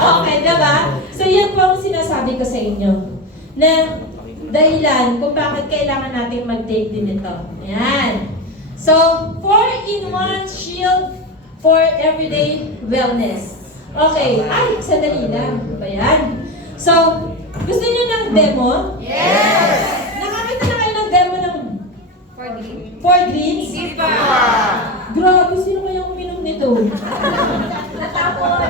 Okay, diba? So yan po ang sinasabi ko sa inyo. Na dahilan kung bakit kailangan natin mag-take din ito. Ayan. So, 4-in-1 shield for everyday wellness. Okay. Ay, sandali lang. Ba yan? So, gusto niyo ng demo? Yes! Nakakita na kayo ng demo ng 4 greens? Hindi pa! Grabe, sino kaya uminom nito? Natapon!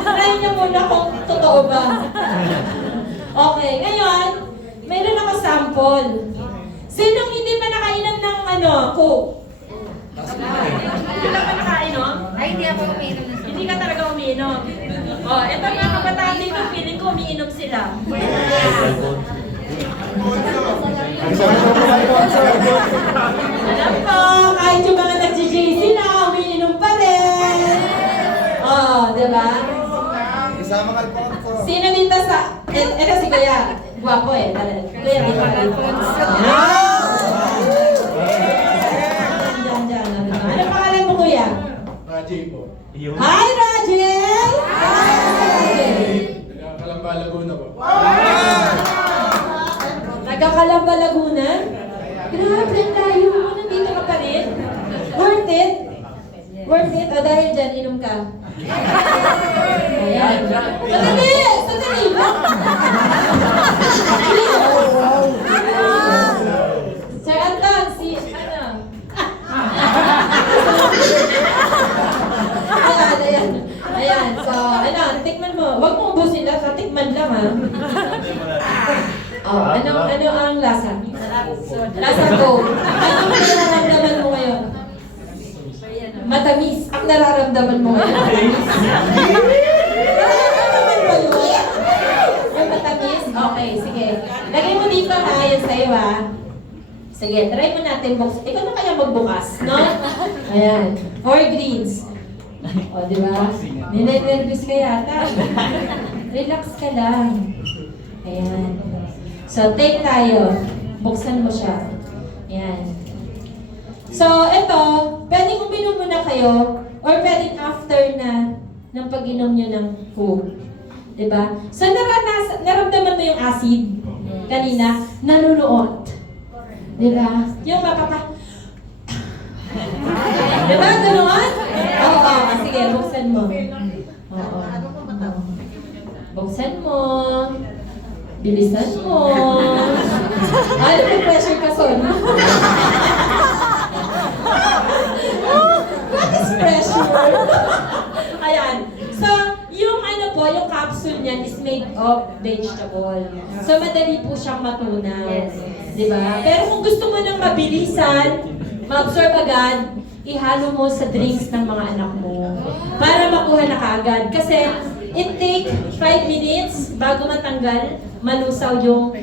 Try niyo muna kung totoo ba. Okay, ngayon, mayroon ako sample. Sinong hindi pa nakainom ng Coke? Hindi ka pa nakainom? Ay, hindi ako umiinom na Hindi ka talaga umiinom. Oh, eto mga kabataan dito, feeling ko umiinom sila. Alam ko, kahit yung mga nag-JC na, umiinom pa rin. ba? Isama ka Alfonso. Sino dito sa... Ito si Kuya. Guwapo eh. Kuya, di ba? Diyan. Ano pangalan mo, Kuya? Raji po. Hi, Rajel! Hi! Nagkakalamba Laguna po. Nagkakalamba Laguna? Grabe, ang layo mo. Nandito ka pa rin. Worth it? Worth it? O dahil dyan, inom ka. Ayan. Sandali! Sandali! Sir Anton, si ano? Ayan. So, ano, tikman mo. Huwag mo ubusin lang. Tikman lang, ha? Oh, ano ang lasa? Lasa ko. Ano ang nararamdaman mo ngayon? Matamis. Ang nararamdaman mo ngayon. Nararamdaman mo yun? Yung matamis? Okay, sige. Lagay mo dito ha, yan sa'yo ha. Sige, try mo natin bukas. Ikaw na kaya magbukas, no? Ayan. 4 greens. O, di ba? Ninenervous ka yata. Relax ka lang. Ayan. So, take tayo. Buksan mo siya. Ayan. So, ito, pwedeng uminom muna kayo or pwedeng after na ng pag-inom nyo ng Coke. Diba? So, naramdaman mo yung acid kanina, nanunuot. Diba? Yung mapapa... Diba? Ganoon? Oo. Sige, buksan mo. Oo. Buksan mo. Bilisan mo. Ano may pressure ka, Son? What is pressure? Ayan. So, yung ano po, yung capsule niyan is made of vegetable. So, madali po siyang matunaw. Diba? Pero kung gusto mo ng mabilisan, ma-absorb agad, ihalo mo sa drinks ng mga anak mo para makuha na kaagad. Kasi it take 5 minutes bago matanggal, malusaw yung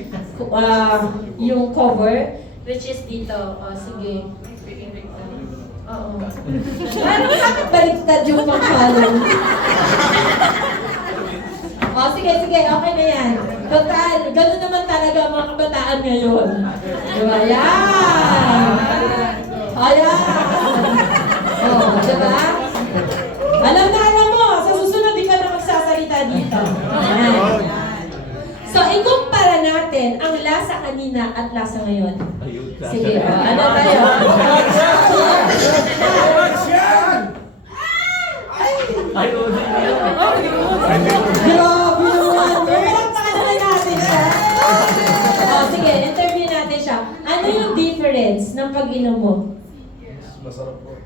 cover, which is dito. O, sige. Oo. Parang bakit baliktad yung pang-follow? O, sige. Okay na yan. Total, ganun naman talaga ang mga kabataan ngayon. Diba? Yan! Ayan! O, diba? Alam mo, sa susunod di ka na magsasalita dito. Ayan. So, ikumpara natin ang lasa kanina at lasa ngayon. Sige, ano tayo? Grabe naman! Palakpakan naman natin siya. Sige, interview natin siya. Ano yung difference ng pag-inom mo? Masarap po.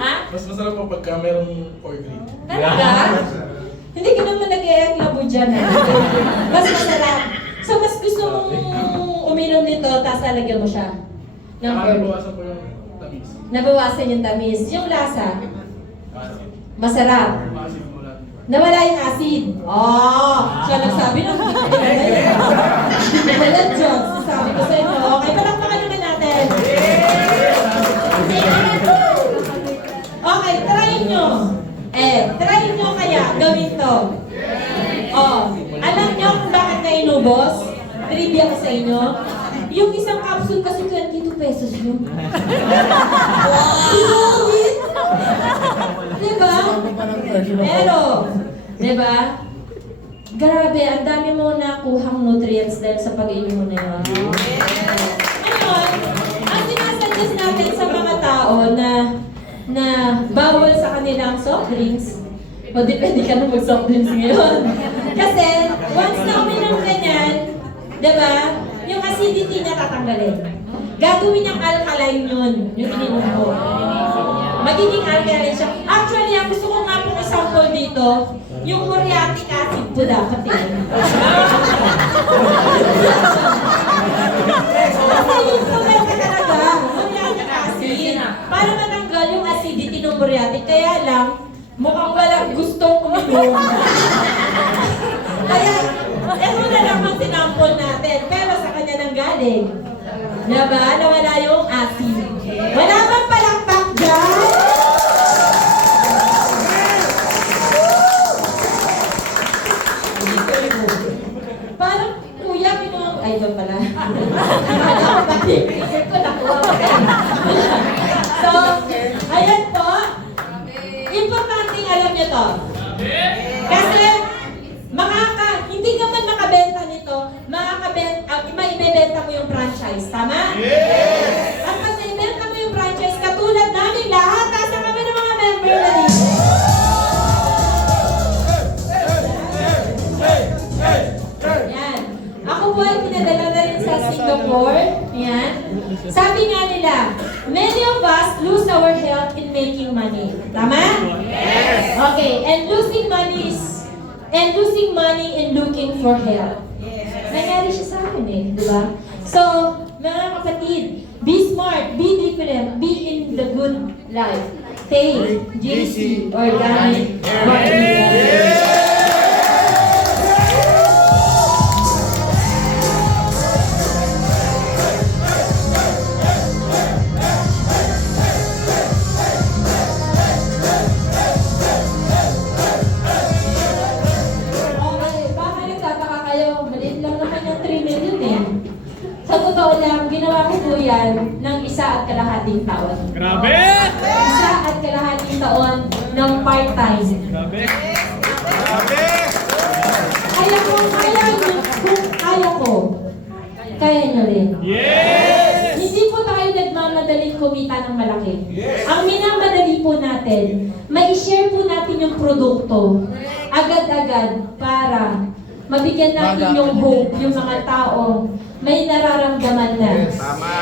Ha? Mas masarap po pagka merong 4 green. Talaga? Hindi ka naman nag-e-eklabo dyan. Mas masarap. So, mas gusto mong uminom nito, tapos lalagyan mo siya ng curd. Nabawasan po yung tamis. Nabawasan yung tamis. Yung lasa, masarap. Masin po lahat. Nawala yung acid. Oh, siya nagsabi ng wala jokes. Sabi ko sa inyo. Okay, palakpakan naman natin. Okay, try nyo. Try nyo kaya gawin to. Oh, alam nyo kung bakit na inubos? Trivia ko sa inyo. Yung isang capsule kasi 22 pesos yun. Inulit! Diba? Pero, diba? Grabe, ang dami mo nakuhang nutrients dahil sa pag-inom mo na yun. Ngayon, ang sinasuggest natin sa mga tao na bawal sa kanilang soft drinks, o depende ka na mag-soft drinks ngayon. Kasi, once na uminom ka niyan, diba, yung acidity na tatanggalin. Gagawin niyang alkaline yun, yung ininom mo. Magiging alkaline siya. Actually, ang gusto ko nga pong example dito, yung muriatic acid po dapat yun. Kasi yung problema talaga, muriatic acid. Para matanggal yung acidity ng muriatic, kaya lang, mukhang walang gustong uminom. Kaya, eto na lang ang sinampol natin, pero sa kanya nang galing. Diba? Nawala yung acid. Wala bang palakpak dyan? ba pala? Akala ko pati ticket ko nakuha ko. So, ayan po. Importanteng alam niyo to. Kasi, hindi ka man makabenta nito, maibebenta mo yung franchise. Tama? At pag naibenta mo yung franchise, katulad namin lahat, tasa kami ng mga member na dito. Yan. Ako po ay pinadala na rin sa Singapore. Yan. Sabi nga nila, many of us lose our health in making money. Tama? Yes. Okay, and losing money in looking for health. Nangyari siya sa akin eh, di ba? So, mga kapatid, be smart, be different, be in the good life. Take JC Organic Materials. Sa totoo lang, ginawa ko po yan ng 1.5 taon. Grabe! 1.5 taon ng part-time. Grabe! Kaya kung kaya ko, kaya nyo rin. Yes! Hindi po tayo nagmamadaling kumita ng malaki. Ang minamadali po natin, mai-share po natin yung produkto agad-agad para mabigyan natin yung hope, yung mga taong may nararamdaman na. Tama.